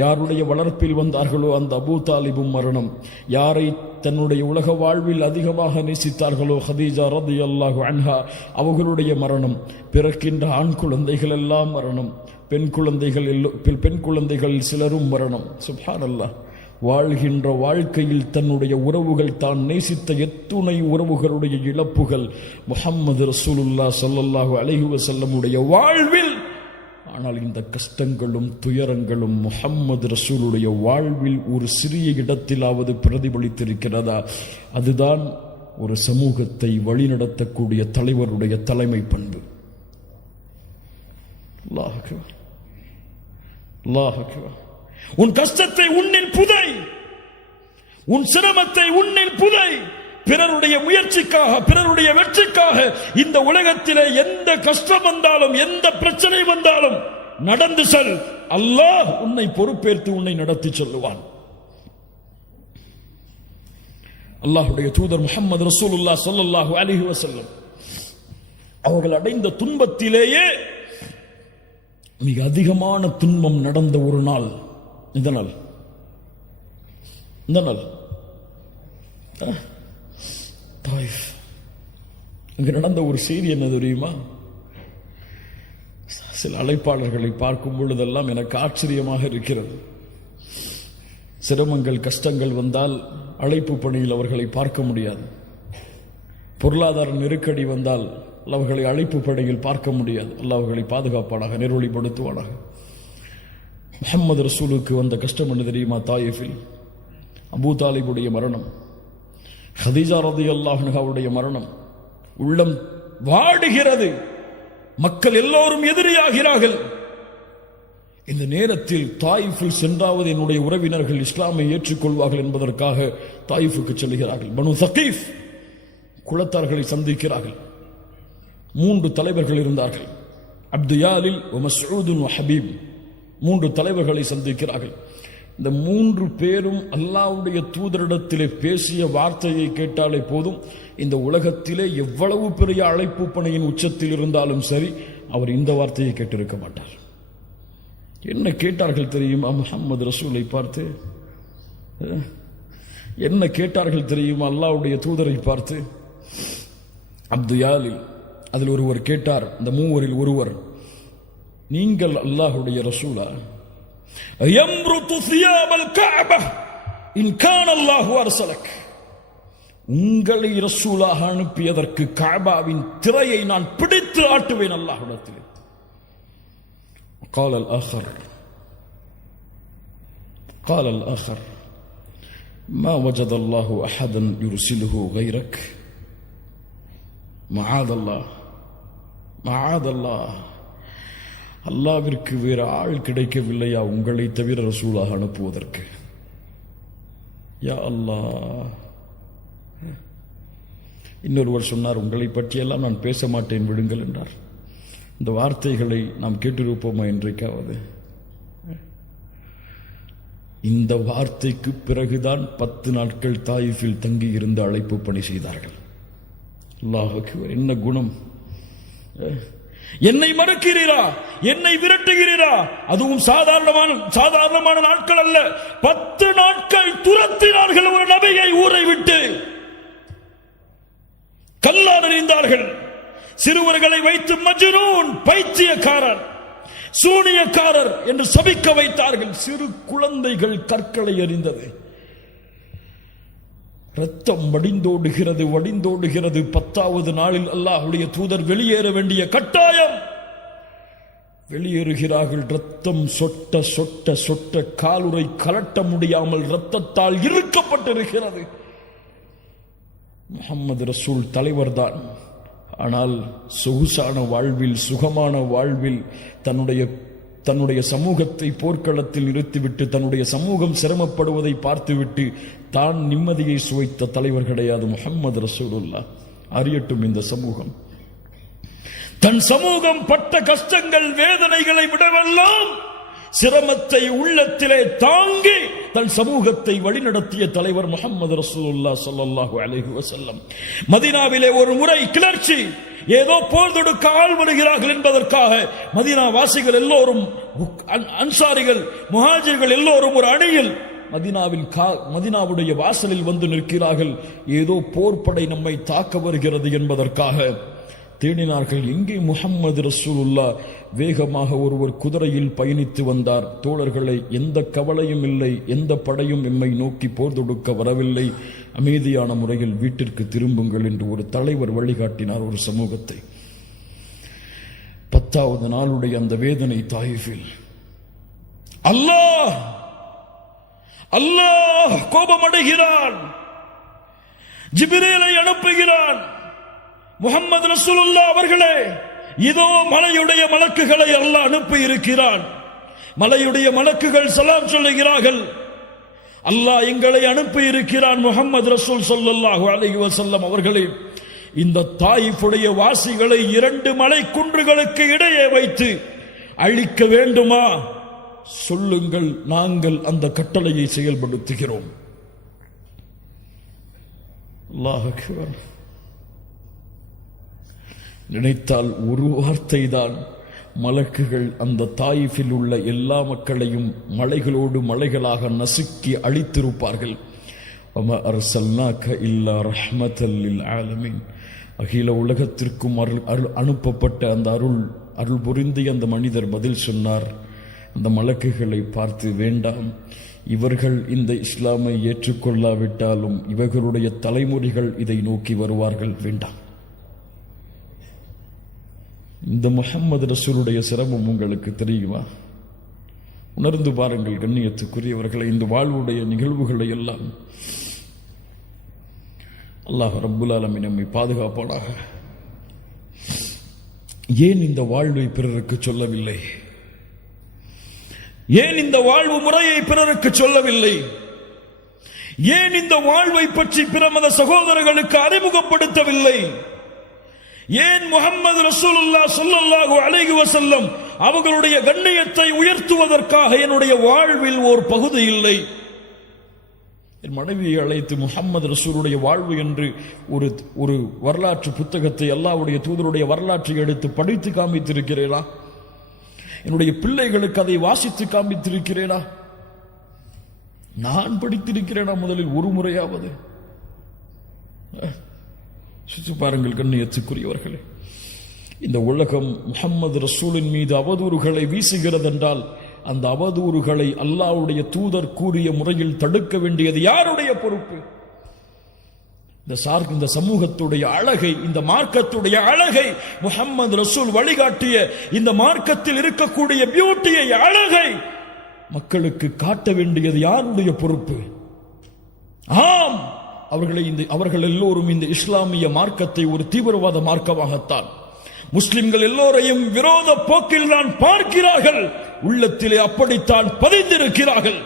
யாருடைய வளர்ப்பில் வந்தார்களோ அந்த அபூ தாலிபும் மரணம், யாரை தன்னுடைய உலக வாழ்வில் அதிகமாக நேசித்தார்களோ ஹதீஜா ரலியல்லாஹு அன்ஹா அவர்களுடைய மரணம், பிறக்கின்ற ஆண் குழந்தைகள் எல்லாம் மரணம், பெண் குழந்தைகள் சிலரும் மரணம். சுப்ஹானல்லாஹ். வாழ்கின்ற வாழ்க்கையில் தன்னுடைய உறவுகள், தான் நேசித்த எத்துணை உறவுகளுடைய இழப்புகள் முஹம்மது ரசூலுல்லாஹ் ஸல்லல்லாஹு அலைஹி வஸல்லமுடைய வாழ்வில். ஆனால் இந்த கஷ்டங்களும் துயரங்களும் முஹம்மது ரசூலுடைய வாழ்வில் ஒரு சிறிய இடத்திலாவது பிரதிபலித்திருக்கிறதா? அதுதான் ஒரு சமூகத்தை வழிநடத்தக்கூடிய தலைவருடைய தலைமை பண்பு. அல்லாஹ் அக்பர், அல்லாஹ் அக்பர். உன் கஷ்டத்தை உன்னில் புதை, உன் சிரமத்தை உன்னில் புதை. பிறருடைய முயற்சிக்காக, பிறருடைய வெற்றிக்காக இந்த உலகத்திலே எந்த கஷ்டம் வந்தாலும், எந்த பிரச்சனை வந்தாலும் நடந்து செல். அல்லாஹ் உன்னை பொறுப்பேற்று உன்னை நடத்தி சொல்லுவான். அல்லாஹ்வுடைய தூதர் முஹம்மது ரசூலுல்லாஹ் ஸல்லல்லாஹு அலைஹி வஸல்லம் அவர்கள் அடைந்த துன்பத்திலேயே மிக அதிகமான துன்பம் நடந்த ஒரு நாள் இந்த நாள். தாயிஃப் அங்கு நடந்த ஒரு செய்தி என்ன தெரியுமா? சில அழைப்பாளர்களை பார்க்கும் பொழுதெல்லாம் எனக்கு ஆச்சரியமாக இருக்கிறது. சிரமங்கள், கஷ்டங்கள் வந்தால் அழைப்பு பணியில் அவர்களை பார்க்க முடியாது. பொருளாதார நெருக்கடி வந்தால் அவர்களை அழைப்பு படையில் பார்க்க முடியாது. அல்லாஹ் அவர்களை பாதுகாப்பானாக, நெருவழிப்படுத்துவானாக. முஹம்மது ரசூலுக்கு வந்த கஷ்டம் என்ன தெரியுமா? தாயிஃபில் அபூ தாலிபுடைய மரணம், ஹதீஜா ரலியல்லாஹு அன்ஹாவுடைய மரணம். உள்ளம் வாடுகிறது. மக்கள் எல்லோரும் எதிரியாகிறார்கள். இந்த நேரத்தில் தாயிஃபில் சென்றாவது என்னுடைய உறவினர்கள் இஸ்லாமை ஏற்றுக்கொள்வார்கள் என்பதற்காக தாயிஃபுக்கு செல்கிறார்கள். பனு சகீஃப் குலத்தார்களை சந்திக்கிறார்கள். 3 தலைவர்கள் இருந்தார்கள். அப்துயாலில், மஸ்ஊத், ஹபீப். 3 தலைவர்களை சந்திக்கிறார்கள். இந்த 3 பேரும் அல்லாஹ்வுடைய தூதரிடத்திலே பேசிய வார்த்தையை கேட்டாலே போதும், இந்த உலகத்திலே எவ்வளவு பெரிய அழைப்பு பணியின் உச்சத்தில் இருந்தாலும் சரி, அவர் இந்த வார்த்தையை கேட்டிருக்க மாட்டார். என்ன கேட்டார்கள் தெரியுமா? முஹம்மது ரசூலை பார்த்து என்ன கேட்டார்கள் தெரியுமா? அல்லாஹ்வுடைய தூதரை பார்த்து. அப்துயாலில் அதில் ஒருவர் கேட்டார், இந்த 3 ஒருவர், நீங்கள் அல்லாஹ்வுடைய ரசூலா? யம்ருது சியாபல் கஅபா இன் கான அல்லாஹு அர்ஸலக். உங்களை ரசூலாக அனுப்பியதற்கு கஅபாவின் திரையை நான் பிடித்து ஆட்டுவேன் அல்லாஹ்விடத்தில். قال الآخر ما وجد الله أحدا يرسله غيرك معاذ الله. அல்லாவிற்கு வேறு ஆள் கிடைக்கவில்லையா உங்களை தவிர ரசூலாக அனுப்புவதற்கு? யா அல்லாஹ். இன்னொருவர் சொன்னார், உங்களை பற்றியெல்லாம் நான் பேச மாட்டேன், விடுங்கள் என்றார். இந்த வார்த்தைகளை நாம் கேட்டிருப்போமா இன்றைக்காவது? இந்த வார்த்தைக்கு பிறகுதான் 10 நாட்கள் தாயிஃபில் தங்கி இருந்து அழைப்பு பணி செய்தார்கள். அல்லாஹ் அக்பர். என்ன குணம்! என்னை மறுக்கிறீரா, என்னை விரட்டுகிறீரா? அதுவும் சாதாரணமான நாட்கள் அல்ல. 10 நாட்கள் துரத்தினார்கள் ஒரு நபியை ஊரை விட்டு. கல்லால் எறிந்தார்கள். சிறுவர்களை வைத்து மஜ்னூன், பைத்தியக்காரர், சூனியக்காரர் என்று சபிக்க வைத்தார்கள். சிறு குழந்தைகள் கற்களை எறிந்தது. ரத்தம் வடிந்தோடுகிறது. 10வது நாளில் அல்லாஹ்வுடைய தூதர் வெளியேற வேண்டிய கட்டாயம். வெளியேறுகிறார்கள். ரத்தம் சொட்ட சொட்ட சொட்ட காலுறை கலட்ட முடியாமல் ரத்தத்தால் இறுக்கப்பட்டிருக்கிறது. முஹம்மது ரசூல் தலைவர் தான். ஆனால் சொகுசான வாழ்வில், சுகமான வாழ்வில் தன்னுடைய சமூகத்தை போர்க்களத்தில் நிறுத்திவிட்டு தன்னுடைய சமூகம் சிரமப்படுவதை பார்த்துவிட்டு தான் நிம்மதியை சுவைத்த தலைவர் கிடையாது முஹம்மது ரசூலுல்லாஹ். அறியட்டும் இந்த சமூகம். தன் சமூகம் பட்ட கஷ்டங்கள், வேதனைகளை விடவெல்லாம் சிரமத்தை உள்ளத்திலே தாங்கி தன் சமூகத்தை வழிநடத்திய தலைவர் முஹம்மது ரசூலுல்லாஹ் ஸல்லல்லாஹு அலைஹி வஸல்லம். மதீனாவிலே ஒரு முறை கிளர்ச்சி, ஏதோ போர் தொடுக்க ஆள் வருகிறார்கள் என்பதற்காக மதீனா வாசிகள் எல்லோரும், அன்சாரிகள், முஹாஜிர்கள் எல்லோரும் ஒரு அணியில் மதீனாவுடைய வாசலில் வந்து நிற்கிறார்கள். ஏதோ போர்ப்படை நம்மை தாக்க வருகிறது என்பதற்காக தேடினார்கள். எங்கே முஹம்மது ரசூலுல்லாஹ்? வேகமாக ஒருவர் குதிரையில் பயணித்து வந்தார். தோழர்களை, எந்த கவலையும் இல்லை, எந்த படையும் எம்மை நோக்கி போர் தொடுக்க வரவில்லை, அமைதியான முறையில் வீட்டிற்கு திரும்புங்கள் என்று ஒரு தலைவர் வழிகாட்டினார் ஒரு சமூகத்தை. 10வது நாளுடைய அந்த வேதனை தாயிஃபில். அல்லாஹ் கோபமடைகிறான். ஜிப்ரீலை அனுப்புகிறான். முஹம்மது ரசூலுல்லாஹ் அவர்களே, இதோ மலையுடைய மலக்குகளை அல்லாஹ் அனுப்பி இருக்கிறான். மலையுடைய மலக்குகள் சலாம் சொல்லுகிறார்கள். அல்லாஹ் எங்களை அனுப்பி இருக்கிறான். முஹம்மது ரசூல் ஸல்லல்லாஹு அலைஹி வஸல்லம் அவர்களே, இந்த தாயிஃபுடைய வாசிகளை 2 மலை குன்றுகளுக்கு இடையே வைத்து அழிக்க வேண்டுமா? சொல்லுங்கள், நாங்கள் அந்த கட்டளையை செயல்படுத்துகிறோம். அல்லாஹ் அக்பர். நினைத்தால் ஒரு வார்த்தை தான் மலக்குகள் அந்த தாயிஃபில் உள்ள எல்லா மக்களையும் மலைகளோடு மலைகளாக நசுக்கி அழித்திருப்பார்கள். வமா அர்சல்னாக இல்லா ரஹ்மத்தல் லில் ஆலமீன். அகில உலகத்திற்கும் அனுப்பப்பட்ட அந்த அருள் புரிந்து அந்த மனிதர் பதில் சொன்னார். அந்த மலக்குகளை பார்த்து, வேண்டாம், இவர்கள் இந்த இஸ்லாமை ஏற்றுக்கொள்ளாவிட்டாலும் இவர்களுடைய தலைமுறைகள் இதை நோக்கி வருவார்கள். வேண்டாம். இந்த முஹம்மது ரசூலுடைய சிரமம் உங்களுக்கு தெரியுமா? உணர்ந்து பாருங்கள் கண்ணியத்துக்குரியவர்களை. இந்த வாழ்வுடைய நிகழ்வுகளை எல்லாம் அல்லாஹ் ரப்புல் ஆலமீன் நம்மை பாதுகாப்பானாக. ஏன் இந்த வாழ்வை பிறருக்கு சொல்லவில்லை? ஏன் இந்த வாழ்வு முறையை பிறருக்கு சொல்லவில்லை? ஏன் இந்த வாழ்வை பற்றி பிற மத சகோதரர்களுக்கு அறிமுகப்படுத்தவில்லை? ஏன் முஹம்மது ரசூலுல்லாஹ் ஸல்லல்லாஹு அலைஹி வஸல்லம் அவர்களுடைய கண்ணியத்தை உயர்த்துவதற்காக என்னுடைய வாழ்வில் ஒரு பகுதி இல்லை? என் மனைவியை அழைத்து முஹம்மது ரசூலுடைய வாழ்வு என்று ஒரு வரலாற்று புத்தகத்தை, அல்லாஹ்வுடைய தூதருடைய வரலாற்றை எடுத்து படித்து காண்பித்திருக்கிறேனா? என்னுடைய பிள்ளைகளுக்கு அதை வாசித்து காண்பித்திருக்கிறேனா? நான் படித்திருக்கிறேனா முதலில் ஒரு முறையாவது? சுற்றி பாருங்கள் கண்ணியத்துக்குரியவர்களே. இந்த உலகம் முஹம்மது ரசூலின் மீது அவதூறுகளை வீசுகிறது என்றால் அந்த அவதூறுகளை அல்லாஹ்வுடைய தூதர் கூறிய முறையில் தடுக்க வேண்டியது யாருடைய பொறுப்பு? இந்த சமூகத்துடைய அழகை, இந்த மார்க்கத்துடைய அழகை, முஹம்மது ரசூல் வழிகாட்டிய இந்த மார்க்கத்தில் இருக்கக்கூடிய பியூட்டியை, அழகை மக்களுக்கு காட்ட வேண்டியது யாருடைய பொறுப்பு? ஆம், அவர்கள் எல்லோரும் இந்த இஸ்லாமிய மார்க்கத்தை ஒரு தீவிரவாத மார்க்கமாகத்தான், முஸ்லிம்கள் எல்லோரையும் விரோத போக்கில் தான் பார்க்கிறார்கள், உள்ளத்திலே அப்படித்தான் பதிந்திருக்கிறார்கள்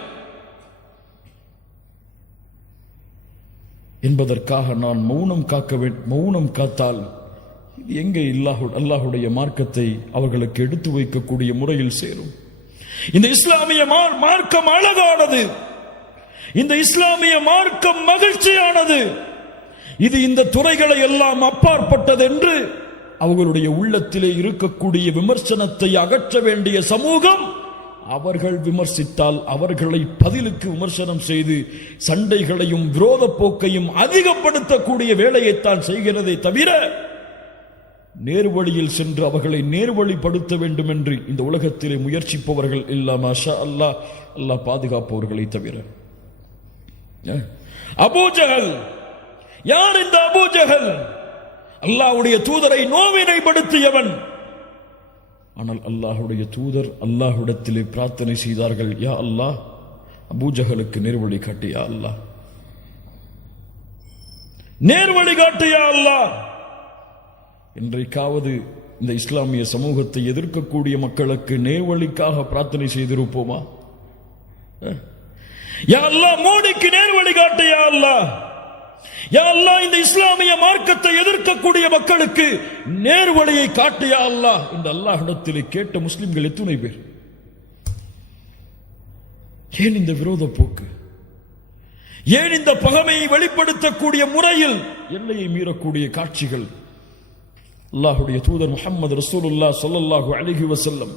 என்பதற்காக நான் மௌனம் காத்தால் இது எங்கே அல்லாஹுடைய மார்க்கத்தை அவர்களுக்கு எடுத்து வைக்கக்கூடிய முறையில் சேரும்? இந்த இஸ்லாமிய மார்க்கம் அழகானது, இந்த இஸ்லாமிய மார்க்கம் மகிழ்ச்சியானது, இது இந்த துறைகளை எல்லாம் அப்பாற்பட்டது என்று அவர்களுடைய உள்ளத்திலே இருக்கக்கூடிய விமர்சனத்தை அகற்ற வேண்டிய சமூகம், அவர்கள் விமர்சித்தால் அவர்களை பதிலுக்கு விமர்சனம் செய்து சண்டைகளையும் விரோத போக்கையும் அதிகப்படுத்தக்கூடிய வேலையைத்தான் செய்கிறதே தவிர நேர்வழியில் சென்று அவர்களை நேர்வழிப்படுத்த வேண்டும் என்று இந்த உலகத்திலே முயற்சிப்பவர்கள் இல்ல மாஷா அல்லாஹ், அல்லாஹ் பாதுகாப்பவர்களை தவிர. அபூஜஹல் யார்? இந்த அபூஜஹல் அல்லாஹ்வுடைய தூதரை நோவினைப்படுத்தியவன். ஆனால் அல்லாஹ்வுடைய தூதர் அல்லாஹ்விடத்திலே பிரார்த்தனை செய்தார்கள், யா அல்லாஹ் அபூஜஹலுக்கு நேர்வழி காட்டு, யா அல்லாஹ் நேர்வழி காட்டு, யா அல்லாஹ். இன்றைக்காவது இந்த இஸ்லாமிய சமூகத்தை எதிர்க்கக்கூடிய மக்களுக்கு நேர்வழிக்காக பிரார்த்தனை செய்திருப்போமா? யா அல்லாஹ் மோடிக்கு நேர்வழி காட்டு, யா அல்லாஹ். யா அல்லாஹ் இந்த இஸ்லாமிய மார்க்கத்தை எதிர்க்கக்கூடிய மக்களுக்கு நேர்வழியை காட்டு, யா அல்லாஹ் இந்த அல்லாஹ்விடத்திலே கேட்ட முஸ்லிம்கள் எத்தனை பேர்? ஏன் இந்த விரோத போக்கு? ஏன் இந்த பகைமையை வெளிப்படுத்தக்கூடிய முறையில் எல்லையை மீறக்கூடிய காட்சிகள்? அல்லாஹ்வுடைய தூதர் முஹம்மது ரசூலுல்லாஹ் ஸல்லல்லாஹு அலைஹி வஸல்லம்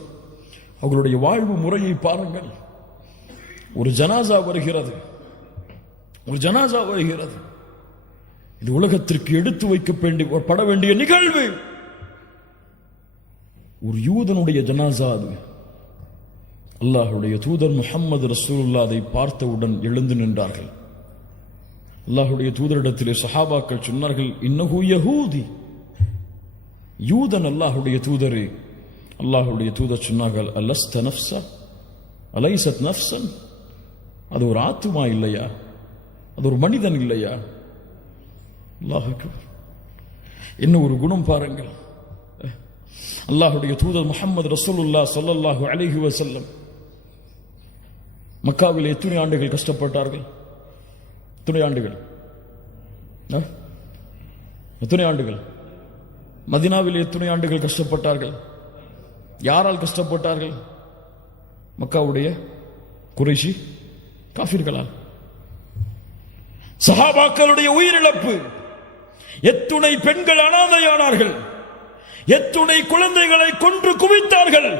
அவர்களுடைய வாழ்வு முறையை பாருங்கள். ஒரு ஜனாசா வருகிறது, இது உலகத்திற்கு எடுத்து வைக்கப்பட வேண்டிய நிகழ்வு. ஒரு யூதனுடைய ஜனாசா அது. அல்லாஹ்வுடைய தூதர் முஹம்மது ரசூலுல்லாஹ் அதை பார்த்தவுடன் எழுந்து நின்றார்கள். அல்லாஹ்வுடைய தூதரிடத்திலே சஹாபாக்கள் சொன்னார்கள், இன்னஹு யஹூதி, யூதன் அல்லாஹ்வுடைய தூதரே. அல்லாஹ்வுடைய தூதர் சொன்னார்கள், அலஸ்த நஃப்ஸா அலைஸத் நஃப்ஸன், அது ஒரு ஆத்துமா இல்லையா? அது ஒரு மனிதன் இல்லையா? அல்லாஹ் அக்பர். என்ன ஒரு குணம் பாருங்கள். அல்லாஹ்வுடைய தூதர் முஹம்மது ரசூலுல்லாஹ் ஸல்லல்லாஹு அலைஹி வஸல்லம் மக்காவில் எத்தனை ஆண்டுகள் கஷ்டப்பட்டார்கள்? எத்தனை ஆண்டுகள்? மதீனாவில் எத்தனை ஆண்டுகள் கஷ்டப்பட்டார்கள்? யாரால் கஷ்டப்பட்டார்கள்? மக்காவுடைய குறைஷி காஃபிர்களால். சஹாபாக்களுடைய உயிரிழப்பு, எத்துணை பெண்கள் அனாதையானார்கள், எத்துணை குழந்தைகளை கொன்று குவித்தார்கள்,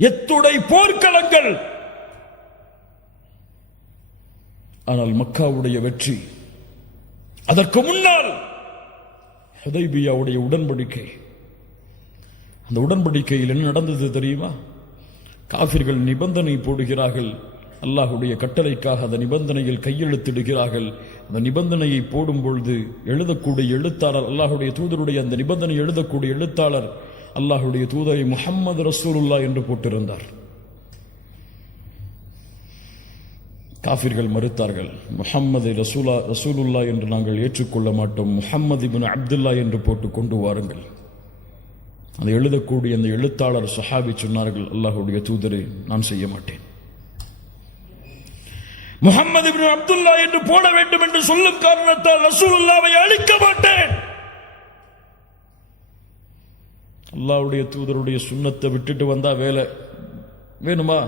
எத்துணை போர்க்களங்கள். ஆனால் மக்காவுடைய வெற்றி, அதற்கு முன்னால் ஹுதைபியாவுடைய உடன்படிக்கை. அந்த உடன்படிக்கையில் என்ன நடந்தது தெரியுமா? காஃபிர்கள் நிபந்தனை போடுகிறார்கள், அல்லாஹுடைய கட்டளைக்காக அந்த நிபந்தனையில் கையெழுத்திடுகிறார்கள். அந்த நிபந்தனையை போடும் பொழுது எழுதக்கூடிய எழுத்தாளர், அல்லாஹுடைய தூதருடைய அந்த நிபந்தனை எழுதக்கூடிய எழுத்தாளர் அல்லாஹுடைய தூதரை முஹம்மது ரசூலுல்லாஹ் என்று போட்டிருந்தார். காஃபிர்கள் மறுத்தார்கள். முஹம்மது ரசூலுல்லாஹ் என்று நாங்கள் ஏற்றுக்கொள்ள மாட்டோம், முஹம்மது இப்னு அப்துல்லா என்று போட்டு கொண்டு வாருங்கள். அதை எழுதக்கூடிய அந்த எழுத்தாளர் சஹாபி சொன்னார்கள், அல்லாஹுடைய தூதரை நான் செய்ய மாட்டேன். முஹம்மது இப்னு அப்துல்லா என்று போட வேண்டும் என்று சொல்லும் காரணத்தால் ரசூலுல்லாஹ்வை அழிக்க மாட்டேன். அல்லாஹ்வுடைய தூதருடைய சுன்னத்தை விட்டுட்டு வந்தா வேலை வேணுமா,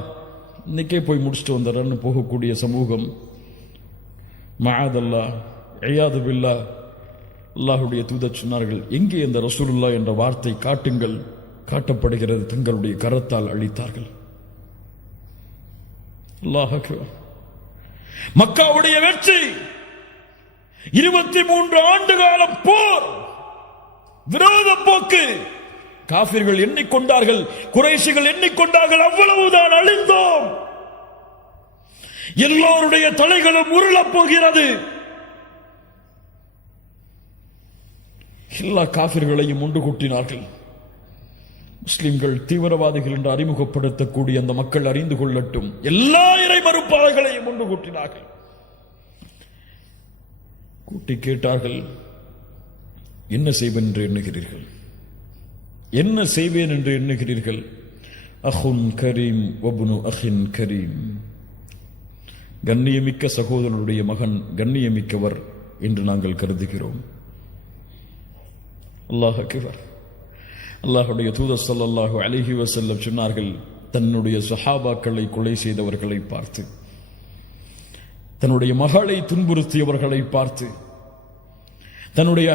இன்னைக்கே போய் முடிச்சுட்டு வந்துடுறேன்னு போகக்கூடிய சமூகம். மஆதல்லா இயாது பில்லா. அல்லாஹுடைய தூதர் சொன்னார்கள், எங்கே இந்த ரசூலுல்லாஹ் என்ற வார்த்தை காட்டுங்கள். காட்டப்படுகிறது, தங்களுடைய கரத்தால் அழித்தார்கள். அல்லாஹ் அக்பர். மக்காவுடைய வெற்றி, 23 ஆண்டு காலம் போர், விரோத போக்கு. காஃபிர்கள் எண்ணிக்கொண்டார்கள், குறைஷிகள் எண்ணிக்கொண்டார்கள், அவ்வளவுதான், அழிந்தோம். எல்லோருடைய தலைகளும் உருளப் போகிறது. எல்லா காஃபிர்களையும் ஒன்று கூட்டினார்கள். முஸ்லிம்கள் தீவிரவாதிகள் என்று அறிமுகப்படுத்தக்கூடிய அந்த மக்கள் அறிந்து கொள்ளட்டும், எல்லா இறை மறுப்பாளர்களையும் ஒன்று கூட்டினார்கள். கூட்டி கேட்டார்கள், என்ன செய்வேன் என்று எண்ணுகிறீர்கள்? என்ன செய்வேன் என்று எண்ணுகிறீர்கள்? அஹுன் கரீம் வப்னு அஹின் கரீம். கண்ணியமிக்க சகோதரனுடைய மகன் கண்ணியமிக்கவர் என்று நாங்கள் கருதுகிறோம். அல்லாஹ் அக்பர். அல்லாஹுடைய தூதர் ஸல்லல்லாஹு அலைஹி வஸல்லம் சொன்னார்கள், தன்னுடைய சஹாபாக்களை கொலை செய்தவர்களை பார்த்து, தன்னுடைய மகளை துன்புறுத்தியவர்களை பார்த்து, தன்னுடைய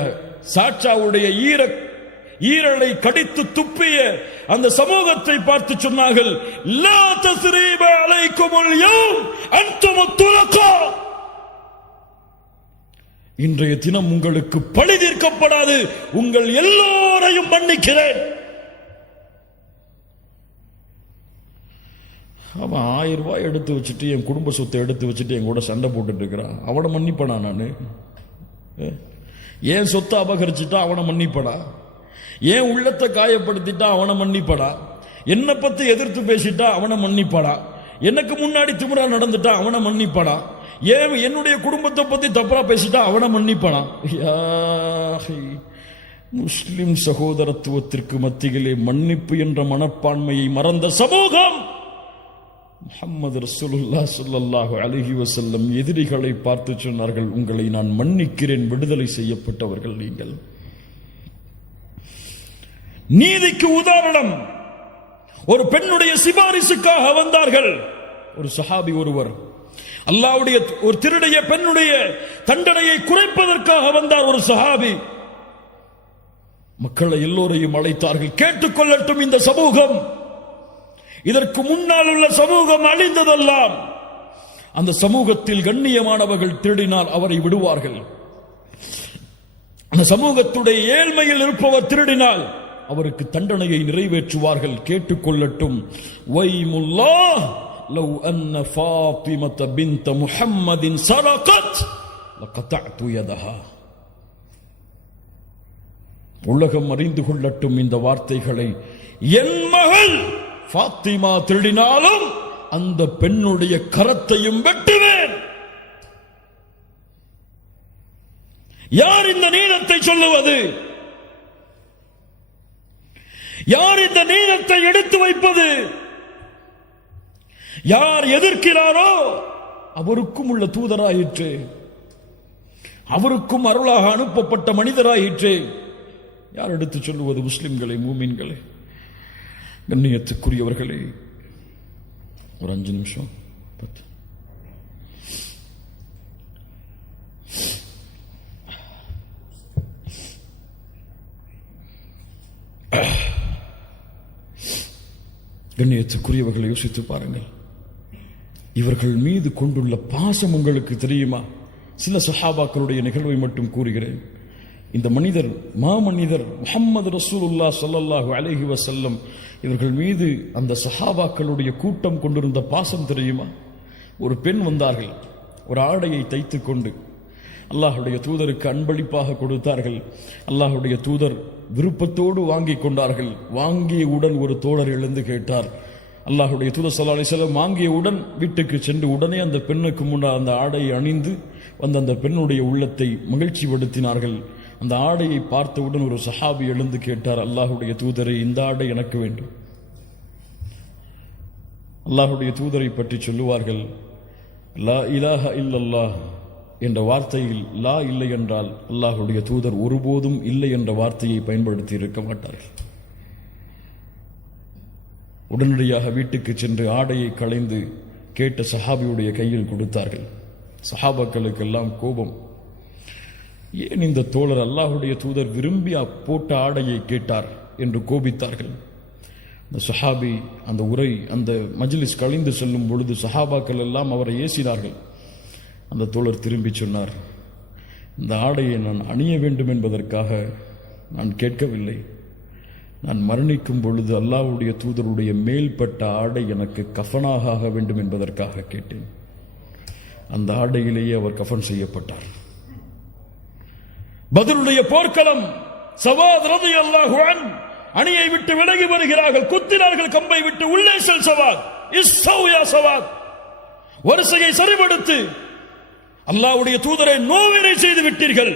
சாட்சாவுடைய ஈரலை கடித்து துப்பிய அந்த சமூகத்தை பார்த்து சொன்னார்கள், லா தஸ்ரீப அலைக்குமுல் யௌம் அன்தும் துலகா. இன்றைய தினம் உங்களுக்கு பழி தீர்க்கப்படாது, உங்கள் எல்லோரையும் மன்னிக்கிறேன். அவன் 1000 ரூபாய் எடுத்து வச்சுட்டு, என் குடும்ப சொத்தை எடுத்து வச்சுட்டு என் கூட சண்டை போட்டுட்டு இருக்கிறான், அவனை மன்னிப்படா? நான் ஏன் சொத்தை அபகரிச்சுட்டா அவனை மன்னிப்படா? ஏன் உள்ளத்தை காயப்படுத்திட்டா அவனை மன்னிப்படா? என்னை பத்தி எதிர்த்து பேசிட்டா அவனை மன்னிப்படா? எனக்கு முன்னாடி திமிரா நடந்துட்டா அவனை மன்னிப்படா? ஏன் என்னுடைய குடும்பத்தை பத்தி தப்பா பேசிட்டா அவனை மன்னிப்படா? முஸ்லிம் சகோதரத்துவத்திற்கு மத்தியிலே மன்னிப்பு என்ற மனப்பான்மையை மறந்த சமூகம். முஹம்மது ரசூலுல்லாஹ் ஸல்லல்லாஹு அலைஹி வஸல்லம் எதிரிகளை பார்த்து சொன்னார்கள், உங்களை நான் மன்னிக்கிறேன், விடுதலை செய்யப்பட்டவர்கள் நீங்கள். நீதிக்கு உதாரணம், ஒரு பெண்ணுடைய சிபாரிசுக்காக வந்தார்கள். ஒரு சஹாபி ஒருவர் அல்லாஹ்வுடைய ஒரு திருடைய பெண்ணுடைய தண்டனையை குறைப்பதற்காக வந்தார். ஒரு சஹாபி மக்களை எல்லோரையும் அழைத்தார்கள், கேட்டுக்கொள்ளட்டும் இந்த சமூகம், இதற்கு முன்னால் உள்ள சமூகம் அழிந்ததெல்லாம். அந்த சமூகத்தில் கண்ணியமானவர்கள் திருடினால் அவரை விடுவார்கள். அந்த சமூகத்துடைய ஏழ்மையில் இருப்பவர் திருடினால் அவருக்கு தண்டனையை நிறைவேற்றுவார்கள். கேட்டுக்கொள்ளட்டும். வைமுல்லாஹ் லவ் அன்ன ஃபாத்திமத பின்த முஹம்மதின் சரகத் லகதஅது யதஹா. உலகம் அறிந்து கொள்ளட்டும் இந்த வார்த்தைகளை. என் மகள் ஃபாத்திமா திருடினாலும் அந்த பெண்ணுடைய கரத்தையும் வெட்டுவேன். யார் இந்த நீதத்தை சொல்லுவது? யார் இந்த நீதத்தை எடுத்து வைப்பது? யார் எதிர்க்கிறாரோ அவருக்கும் உள்ள தூதராயிற்று, அவருக்கும் அருளாக அனுப்பப்பட்ட மனிதராயிற்று. யார் எடுத்து சொல்லுவது? முஸ்லிம்களே, மூமின்களே, கண்ணியத்துக்குரியவர்களே. ஒரு 5 நிமிஷம் 10. கண்ணியத்துக்குரியவர்களை யோசித்து பாருங்கள். இவர்கள் மீது கொண்டுள்ள பாசம் உங்களுக்கு தெரியுமா? சில சஹாபாக்களுடைய நிகழ்வை மட்டும் கூறுகிறேன். இந்த மனிதர், மாமனிதர் முஹம்மது ரசூலுல்லாஹ் ஸல்லல்லாஹு அலைஹி வஸல்லம் இவர்கள் மீது அந்த சஹாபாக்களுடைய கூட்டம் கொண்டிருந்த பாசம் தெரியுமா? ஒரு பெண் வந்தார்கள், ஒரு ஆடையை தைத்து கொண்டு அல்லாஹுடைய தூதருக்கு அன்பளிப்பாக கொடுத்தார்கள். அல்லாஹுடைய தூதர் விருப்பத்தோடு வாங்கி கொண்டார்கள். வாங்கியவுடன் ஒரு தோழர் எழுந்து கேட்டார். அல்லாஹுடைய தூதர் ஸல்லல்லாஹு அலைஹி வஸல்லம் வாங்கியவுடன் வீட்டுக்கு சென்று உடனே அந்த பெண்ணுக்கு முன்னால் அந்த ஆடையை அணிந்து வந்த அந்த பெண்ணுடைய உள்ளத்தை மகிழ்ச்சி படுத்தினார்கள். அந்த ஆடையை பார்த்தவுடன் ஒரு சஹாபி எழுந்து கேட்டார், அல்லாஹுடைய தூதரை, இந்த ஆடை எனக்கு வேண்டும். அல்லாஹுடைய தூதரை பற்றி சொல்லுவார்கள், லா இலாஹ இல்லல்லாஹ் என்ற வார்த்தையில் லா இல்லை என்றால் அல்லாஹுடைய தூதர் ஒருபோதும் இல்லை என்ற வார்த்தையை பயன்படுத்தி இருக்க மாட்டார்கள். உடனடியாக வீட்டுக்கு சென்று ஆடையை களைந்து கேட்ட சஹாபியுடைய கையில் கொடுத்தார்கள். சஹாபாக்களுக்கெல்லாம் கோபம். ஏன் இந்த தோழர் அல்லாஹுடைய தூதர் விரும்பி போட்ட ஆடையை கேட்டார் என்று கோபித்தார்கள். அந்த சஹாபி அந்த உரை அந்த மஜ்லிஸ் கழிந்து செல்லும் பொழுது சஹாபாக்கள் எல்லாம் அவரை ஏசினார்கள். அந்த தோழர் திரும்பி சொன்னார், இந்த ஆடையை நான் அணிய வேண்டும் என்பதற்காக நான் கேட்கவில்லை. நான் மரணிக்கும் பொழுது அல்லாஹ்வுடைய தூதருடைய மேல்பட்ட ஆடை எனக்கு கஃபனாக ஆக வேண்டும் என்பதற்காக கேட்டேன். அந்த ஆடையிலேயே அவர் கஃபன் செய்யப்பட்டார். பத்ருடைய போர்க்களம். சவாத் ரலியல்லாஹு அன்ஹு அணியை விட்டு விலகி வருகிறார்கள். குத்தினார்கள் கம்பை விட்டு. உள்ளே செல் சவாத், இஸ்ஸவ் யா சவாத், வரிசையை சரிபடுத்து. அல்லாஹ்வுடைய தூதரை நோவினை செய்து விட்டீர்கள்,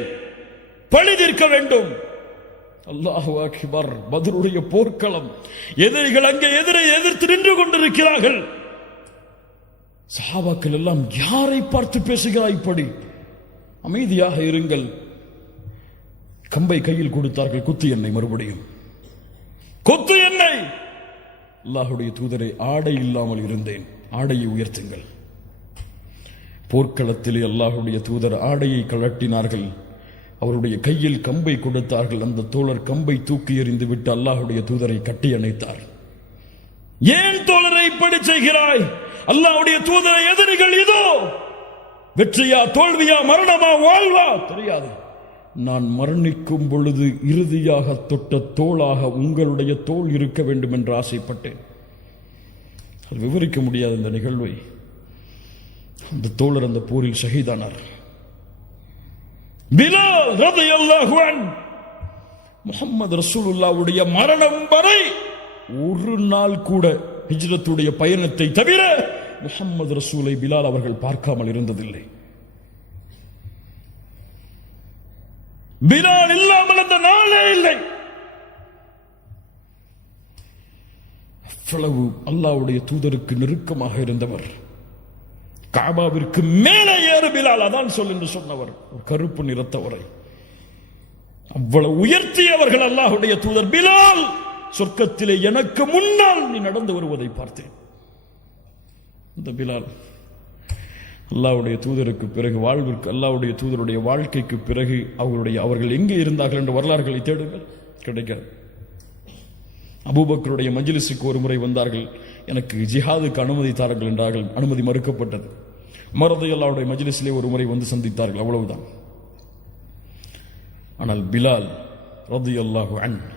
பழி தீர்க்க வேண்டும். அல்லாஹு அக்பர். பத்ருடைய போர்க்களம். எதிரிகள் அங்கே எதிர்த்து நின்று கொண்டிருக்கிறார்கள். சஹாபாக்கள் எல்லாம், யாரை பார்த்து பேசுகிறாய் இப்படி? அமைதியாக இருங்கள். கம்பை கையில் கொடுத்தார்கள். குத்து என்னை, மறுபடியும் கொத்து என்னை. அல்லாஹுடைய தூதரை, ஆடை இல்லாமல் இருந்தேன், ஆடையை உயர்த்துங்கள். போர்க்களத்திலே அல்லாஹுடைய தூதர் ஆடையை கழட்டினார்கள். அவருடைய கையில் கம்பை கொடுத்தார்கள். அந்த தோழர் கம்பை தூக்கி எறிந்து விட்டு அல்லாஹுடைய தூதரை கட்டி அணைத்தார். ஏன் தோழரை இப்படி செய்கிறாய்? அல்லாஹுடைய தூதரை எதிரிகள் இதோ, வெற்றியா தோல்வியா, மரணமா வாழ்வா தெரியாது. நான் மரணிக்கும் பொழுது இறுதியாக தொட்ட தோளாக உங்களுடைய தோள் இருக்க வேண்டும் என்று ஆசைப்பட்டேன். அது விவரிக்க முடியாத இந்த நிகழ்வை. அந்த தோழர் அந்த போரில் ஷஹீதானார். பிலால் ரலியல்லாஹு அன்ஹு முஹம்மது ரசூலுல்லாஹ்வுடைய மரணம் வரை ஒரு நாள் கூட ஹிஜ்ரத்துடைய பயணத்தை தவிர முஹம்மது ரசூலை பிலால் அவர்கள் பார்க்காமல் இருந்ததில்லை. பிலால் இல்லாமல் அந்த நாளே இல்லை. அவ்வளவு அல்லாஹ்வுடைய தூதருக்கு நெருக்கமாக இருந்தவர். காபாவிற்கு மேலே ஏறு பிலால், அதான் சொல் என்று சொன்னவர். ஒரு கருப்பு நிறத்தவரை அவ்வளவு உயர்த்தியவர்கள் அல்லாஹ்வுடைய தூதர். பிலால், சொர்க்கத்திலே எனக்கு முன்னால் நீ நடந்து வருவதை பார்த்தேன். இந்த பிலால் அல்லாஹ்வுடைய தூதருக்கு பிறகு வாழ்விற்கு, அல்லாஹ்வுடைய தூதருடைய வாழ்க்கைக்கு பிறகு அவர்கள் எங்கே இருந்தார்கள் என்ற வரலாறுகளை தேடுங்கள், கிடைக்கிறது. அபூபக்கருடைய மஜ்லிஸுக்கு ஒரு முறை வந்தார்கள். எனக்கு ஜிஹாதுக்கு அனுமதி தாருங்கள் என்றார்கள். அனுமதி மறுக்கப்பட்டது. உமர் ரலியல்லாஹு அன்ஹு மஜ்லிஸிலே ஒரு முறை வந்து சந்தித்தார்கள், அவ்வளவுதான். ஆனால் பிலால் ரலியல்லாஹு அன்ஹு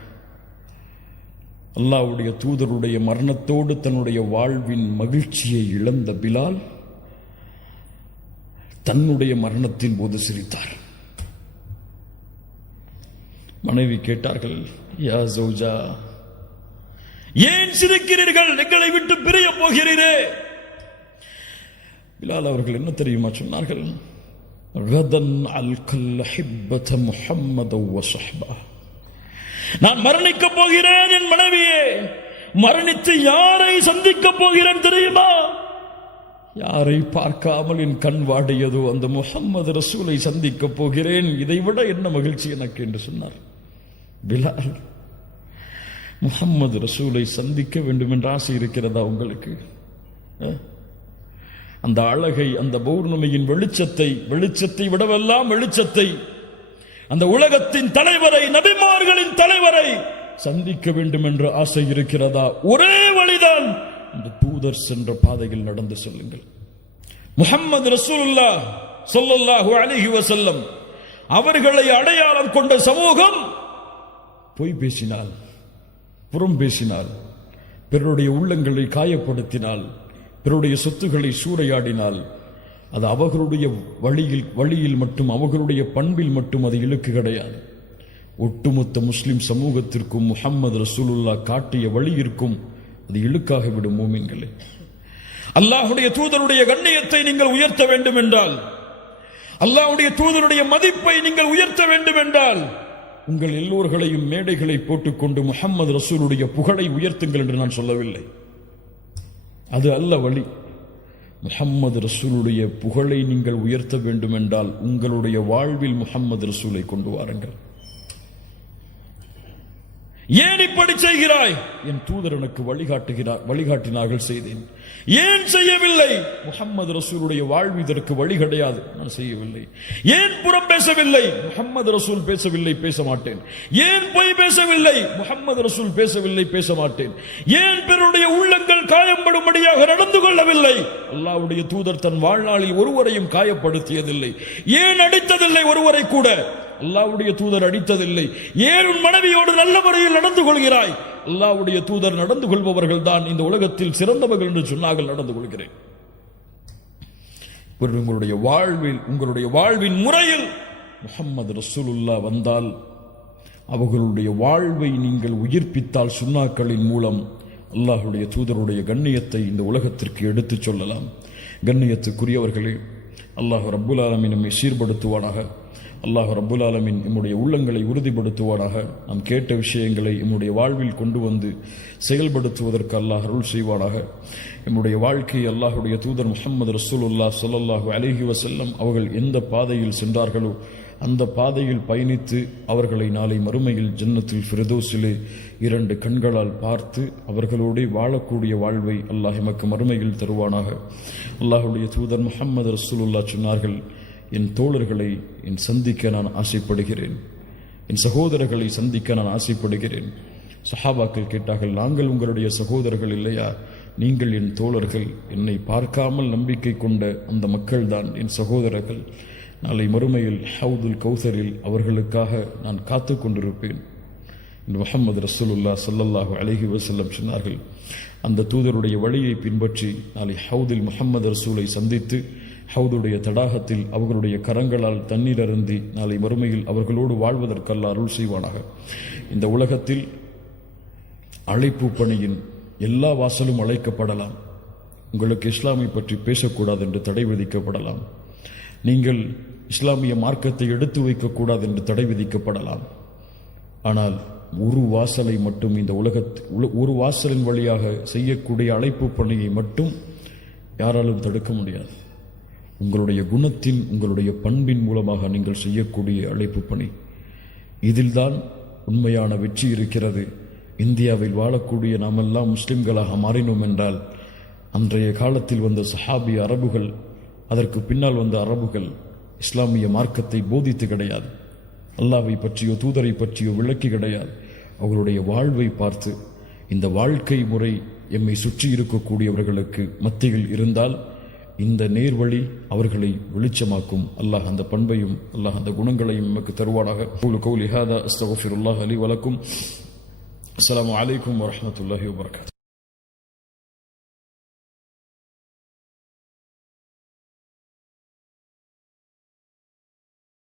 அல்லாஹ்வுடைய தூதருடைய மரணத்தோடு தன்னுடைய வாழ்வின் மகிழ்ச்சியை இழந்த பிலால் தன்னுடைய மரணத்தின் போது சிரித்தார். மனைவி கேட்டார்கள், யா ஜௌஜா, ஏன் சிரிக்கிறீர்கள்? எங்களை விட்டு பிரிய போகிறீரே. பிலால் அவர்கள் என்ன தெரியுமா சொன்னார்கள்? கதன் அல்கல் ஹிப்பத முஹம்மத வ ஸஹ்பா. நான் மரணிக்க போகிறேன் என் மனைவியே. மரணித்து யாரை சந்திக்க போகிறேன் தெரியுமா? யாரை பார்க்காமல் என் கண் வாடியதோ அந்த முஹம்மது ரசூலை சந்திக்க போகிறேன். இதைவிட என்ன மகிழ்ச்சி எனக்கு என்று சொன்னார் பிலால். முஹம்மது ரசூலை சந்திக்க வேண்டும் என்ற ஆசை இருக்கிறதா உங்களுக்கு? அந்த அழகை, அந்த பௌர்ணமியின் வெளிச்சத்தை விடவெல்லாம் வெளிச்சத்தை, அந்த உலகத்தின் தலைவரை, நபிமார்களின் தலைவரை சந்திக்க வேண்டும் என்ற ஆசை இருக்கிறதா? ஒரே வழிதான், இந்த தூதர் சென்ற பாதையில் நடந்து செல்லுங்கள். முஹம்மது ரசூலுல்லாஹ் ஸல்லல்லாஹு அலைஹி வஸல்லம் அவர்களை அடையாளம் கொண்ட சமூகம் பொய் பேசினால், புறம் பேசினால், பிறருடைய உள்ளங்களை காயப்படுத்தினால், பிறருடைய சொத்துக்களை சூறையாடினால் அது அவர்களுடைய வழியில் மட்டும், அவர்களுடைய பண்பில் மட்டும் அது இழுக்கு கிடையாது. ஒட்டுமொத்த முஸ்லிம் சமூகத்திற்கும் முஹம்மது ரசூலுல்லாஹ் காட்டிய வழியிற்கும் அது இழுக்காக விடும். மூமின்களே, அல்லாஹ்வுடைய தூதருடைய கண்ணியத்தை நீங்கள் உயர்த்த வேண்டும் என்றால், அல்லாஹ்வுடைய தூதருடைய மதிப்பை நீங்கள் உயர்த்த வேண்டும் என்றால், உங்கள் எல்லோர்களையும் மேடைகளை போட்டுக்கொண்டு முஹம்மது ரசூலுடைய புகழை உயர்த்துங்கள் என்று நான் சொல்லவில்லை. அது அல்ல வழி. முஹம்மது ரசூலுடைய புகழை நீங்கள் உயர்த்த வேண்டும் என்றால் உங்களுடைய வாழ்வில் முஹம்மது ரசூலை கொண்டு வாருங்கள். ஏன் இப்படி செய்கிறாய்? என் தூதர் எனக்கு வழிகாட்டினார்கள், செய்தேன். ஏன் செய்யவில்லை? முஹம்மது ரசூலுடைய வாழ்வு இதற்கு வழி கிடையாது, நான் செய்யவில்லை. ஏன் புறம் பேசவில்லை? முஹம்மது ரசூல் பேசவில்லை, பேச மாட்டேன். ஏன் பொய் பேசவில்லை? முஹம்மது ரசூல் பேசவில்லை, பேச மாட்டேன். ஏன் பிறருடைய உள்ளங்கள் காயப்படும்படியாக நடந்து கொள்ளவில்லை? அல்லாஹ்வுடைய தூதர் தன் வாழ்நாளில் ஒருவரையும் காயப்படுத்தியதில்லை. ஏன் அடித்ததில்லை? ஒருவரை கூட அல்லாஹ்வுடைய தூதர் அடித்ததில்லை. ஏன் உன் மனைவியோடு நல்ல முறையில் நடந்து கொள்கிறாய்? அல்லாஹ்வுடைய தூதர் நடந்து கொள்பவர்கள் தான் இந்த உலகத்தில் சிறந்தவர்கள் என்று சொன்னார்கள், நடந்து கொள்கிறேன். உங்களுடைய வாழ்வின் முறையில் முஹம்மது ரசூலுல்லாஹ் வந்தால், அவர்களுடைய வாழ்வை நீங்கள் உயிர்ப்பித்தால், சுன்னாக்களின் மூலம் அல்லாஹ்வுடைய தூதருடைய கண்ணியத்தை இந்த உலகத்திற்கு எடுத்துச் சொல்லலாம். கண்ணியத்துக்குரியவர்களே, அல்லாஹ் ரப்புல் ஆலமீன் நம்மை சீர்படுத்துவானாக. அல்லாஹ் ரப்புல் ஆலமீன் நம்முடைய உள்ளங்களை உறுதிப்படுத்துவானாக. நாம் கேட்ட விஷயங்களை நம்முடைய வாழ்வில் கொண்டு வந்து செயல்படுத்துவதற்கு அல்லாஹ் அருள் செய்வானாக. நம்முடைய வாழ்க்கையை அல்லாஹ்வுடைய தூதர் முஹம்மது ரசூலுல்லாஹ் ஸல்லல்லாஹு அலைஹி வஸல்லம் அவர்கள் எந்த பாதையில் சென்றார்களோ அந்த பாதையில் பயணித்து அவர்களை நாளை மறுமையில் ஜன்னத்துல் ஃபிர்தௌஸிலே 2 கண்களால் பார்த்து அவர்களோடு வாழக்கூடிய வாழ்வை அல்லாஹ் எமக்கு மறுமையில் தருவானாக. அல்லாஹ்வுடைய தூதர் முஹம்மது ரசூலுல்லாஹ் சொன்னார்கள், என் தோழர்களை சந்திக்க நான் ஆசைப்படுகிறேன், என் சகோதரர்களை சந்திக்க நான் ஆசைப்படுகிறேன். சஹாபாக்கள் கேட்டார்கள், நாங்கள் உங்களுடைய சகோதரர்கள் இல்லையா? நீங்கள் என் தோழர்கள். என்னை பார்க்காமல் நம்பிக்கை கொண்ட அந்த மக்கள் தான் என் சகோதரர்கள். நாளை மறுமையில் ஹவுதுல் கௌசரில் அவர்களுக்காக நான் காத்து கொண்டிருப்பேன் என்று முஹம்மது ரசூலுல்லாஹ் ஸல்லல்லாஹு அலைஹி வஸல்லம் சொன்னார்கள். அந்த தூதருடைய வழியை பின்பற்றி நாளை ஹவுதில் முஹம்மது ரசூலை சந்தித்து ஹவுதுடைய தடாகத்தில் அவர்களுடைய கரங்களால் தண்ணீர் அருந்தி நாளை மறுமையில் அவர்களோடு வாழ்வதற்கல்ல அருள் செய்வானாக. இந்த உலகத்தில் அழைப்பு பணியின் எல்லா வாசலும் அழைக்கப்படலாம். உங்களுக்கு இஸ்லாமை பற்றி பேசக்கூடாது என்று தடை விதிக்கப்படலாம். நீங்கள் இஸ்லாமிய மார்க்கத்தை எடுத்து வைக்கக்கூடாது என்று தடை விதிக்கப்படலாம். ஆனால் ஒரு வாசலை மட்டும், இந்த ஒரு வாசலின் வழியாக செய்யக்கூடிய அழைப்பு பணியை மட்டும் யாராலும் தடுக்க முடியாது. உங்களுடைய குணத்தின், உங்களுடைய பண்பின் மூலமாக நீங்கள் செய்யக்கூடிய அழைப்பு பணி, இதில்தான் உண்மையான வெற்றி இருக்கிறது. இந்தியாவில் வாழக்கூடிய நாமெல்லாம் முஸ்லிம்களாக மாறினோம் என்றால், அன்றைய காலத்தில் வந்த சஹாபி அரபுகள், அதற்கு பின்னால் வந்த அரபுகள் இஸ்லாமிய மார்க்கத்தை போதித்து கிடையாது, அல்லாஹ்வை பற்றியோ தூதரை பற்றியோ விளக்கி கிடையாது. அவர்களுடைய வாழ்வை பார்த்து, இந்த வாழ்க்கை முறை எம்மை சுற்றி இருக்கக்கூடியவர்களுக்கு மத்தியில் இருந்தால் இந்த நேர்வழி அவர்களை வெளிச்சமாக்கும். அல்லாஹ் அந்த பண்பையும் அல்லாஹ் அந்த குணங்களையும் நமக்கு தருவானாக. கௌலி ஹாதா அஸ்தக்ஃபிருல்லாஹ் லி வ லக்கும். அஸ்ஸலாமு அலைக்கும் வ ரஹ்மத்துல்லாஹி வ பரகாத்துஹு.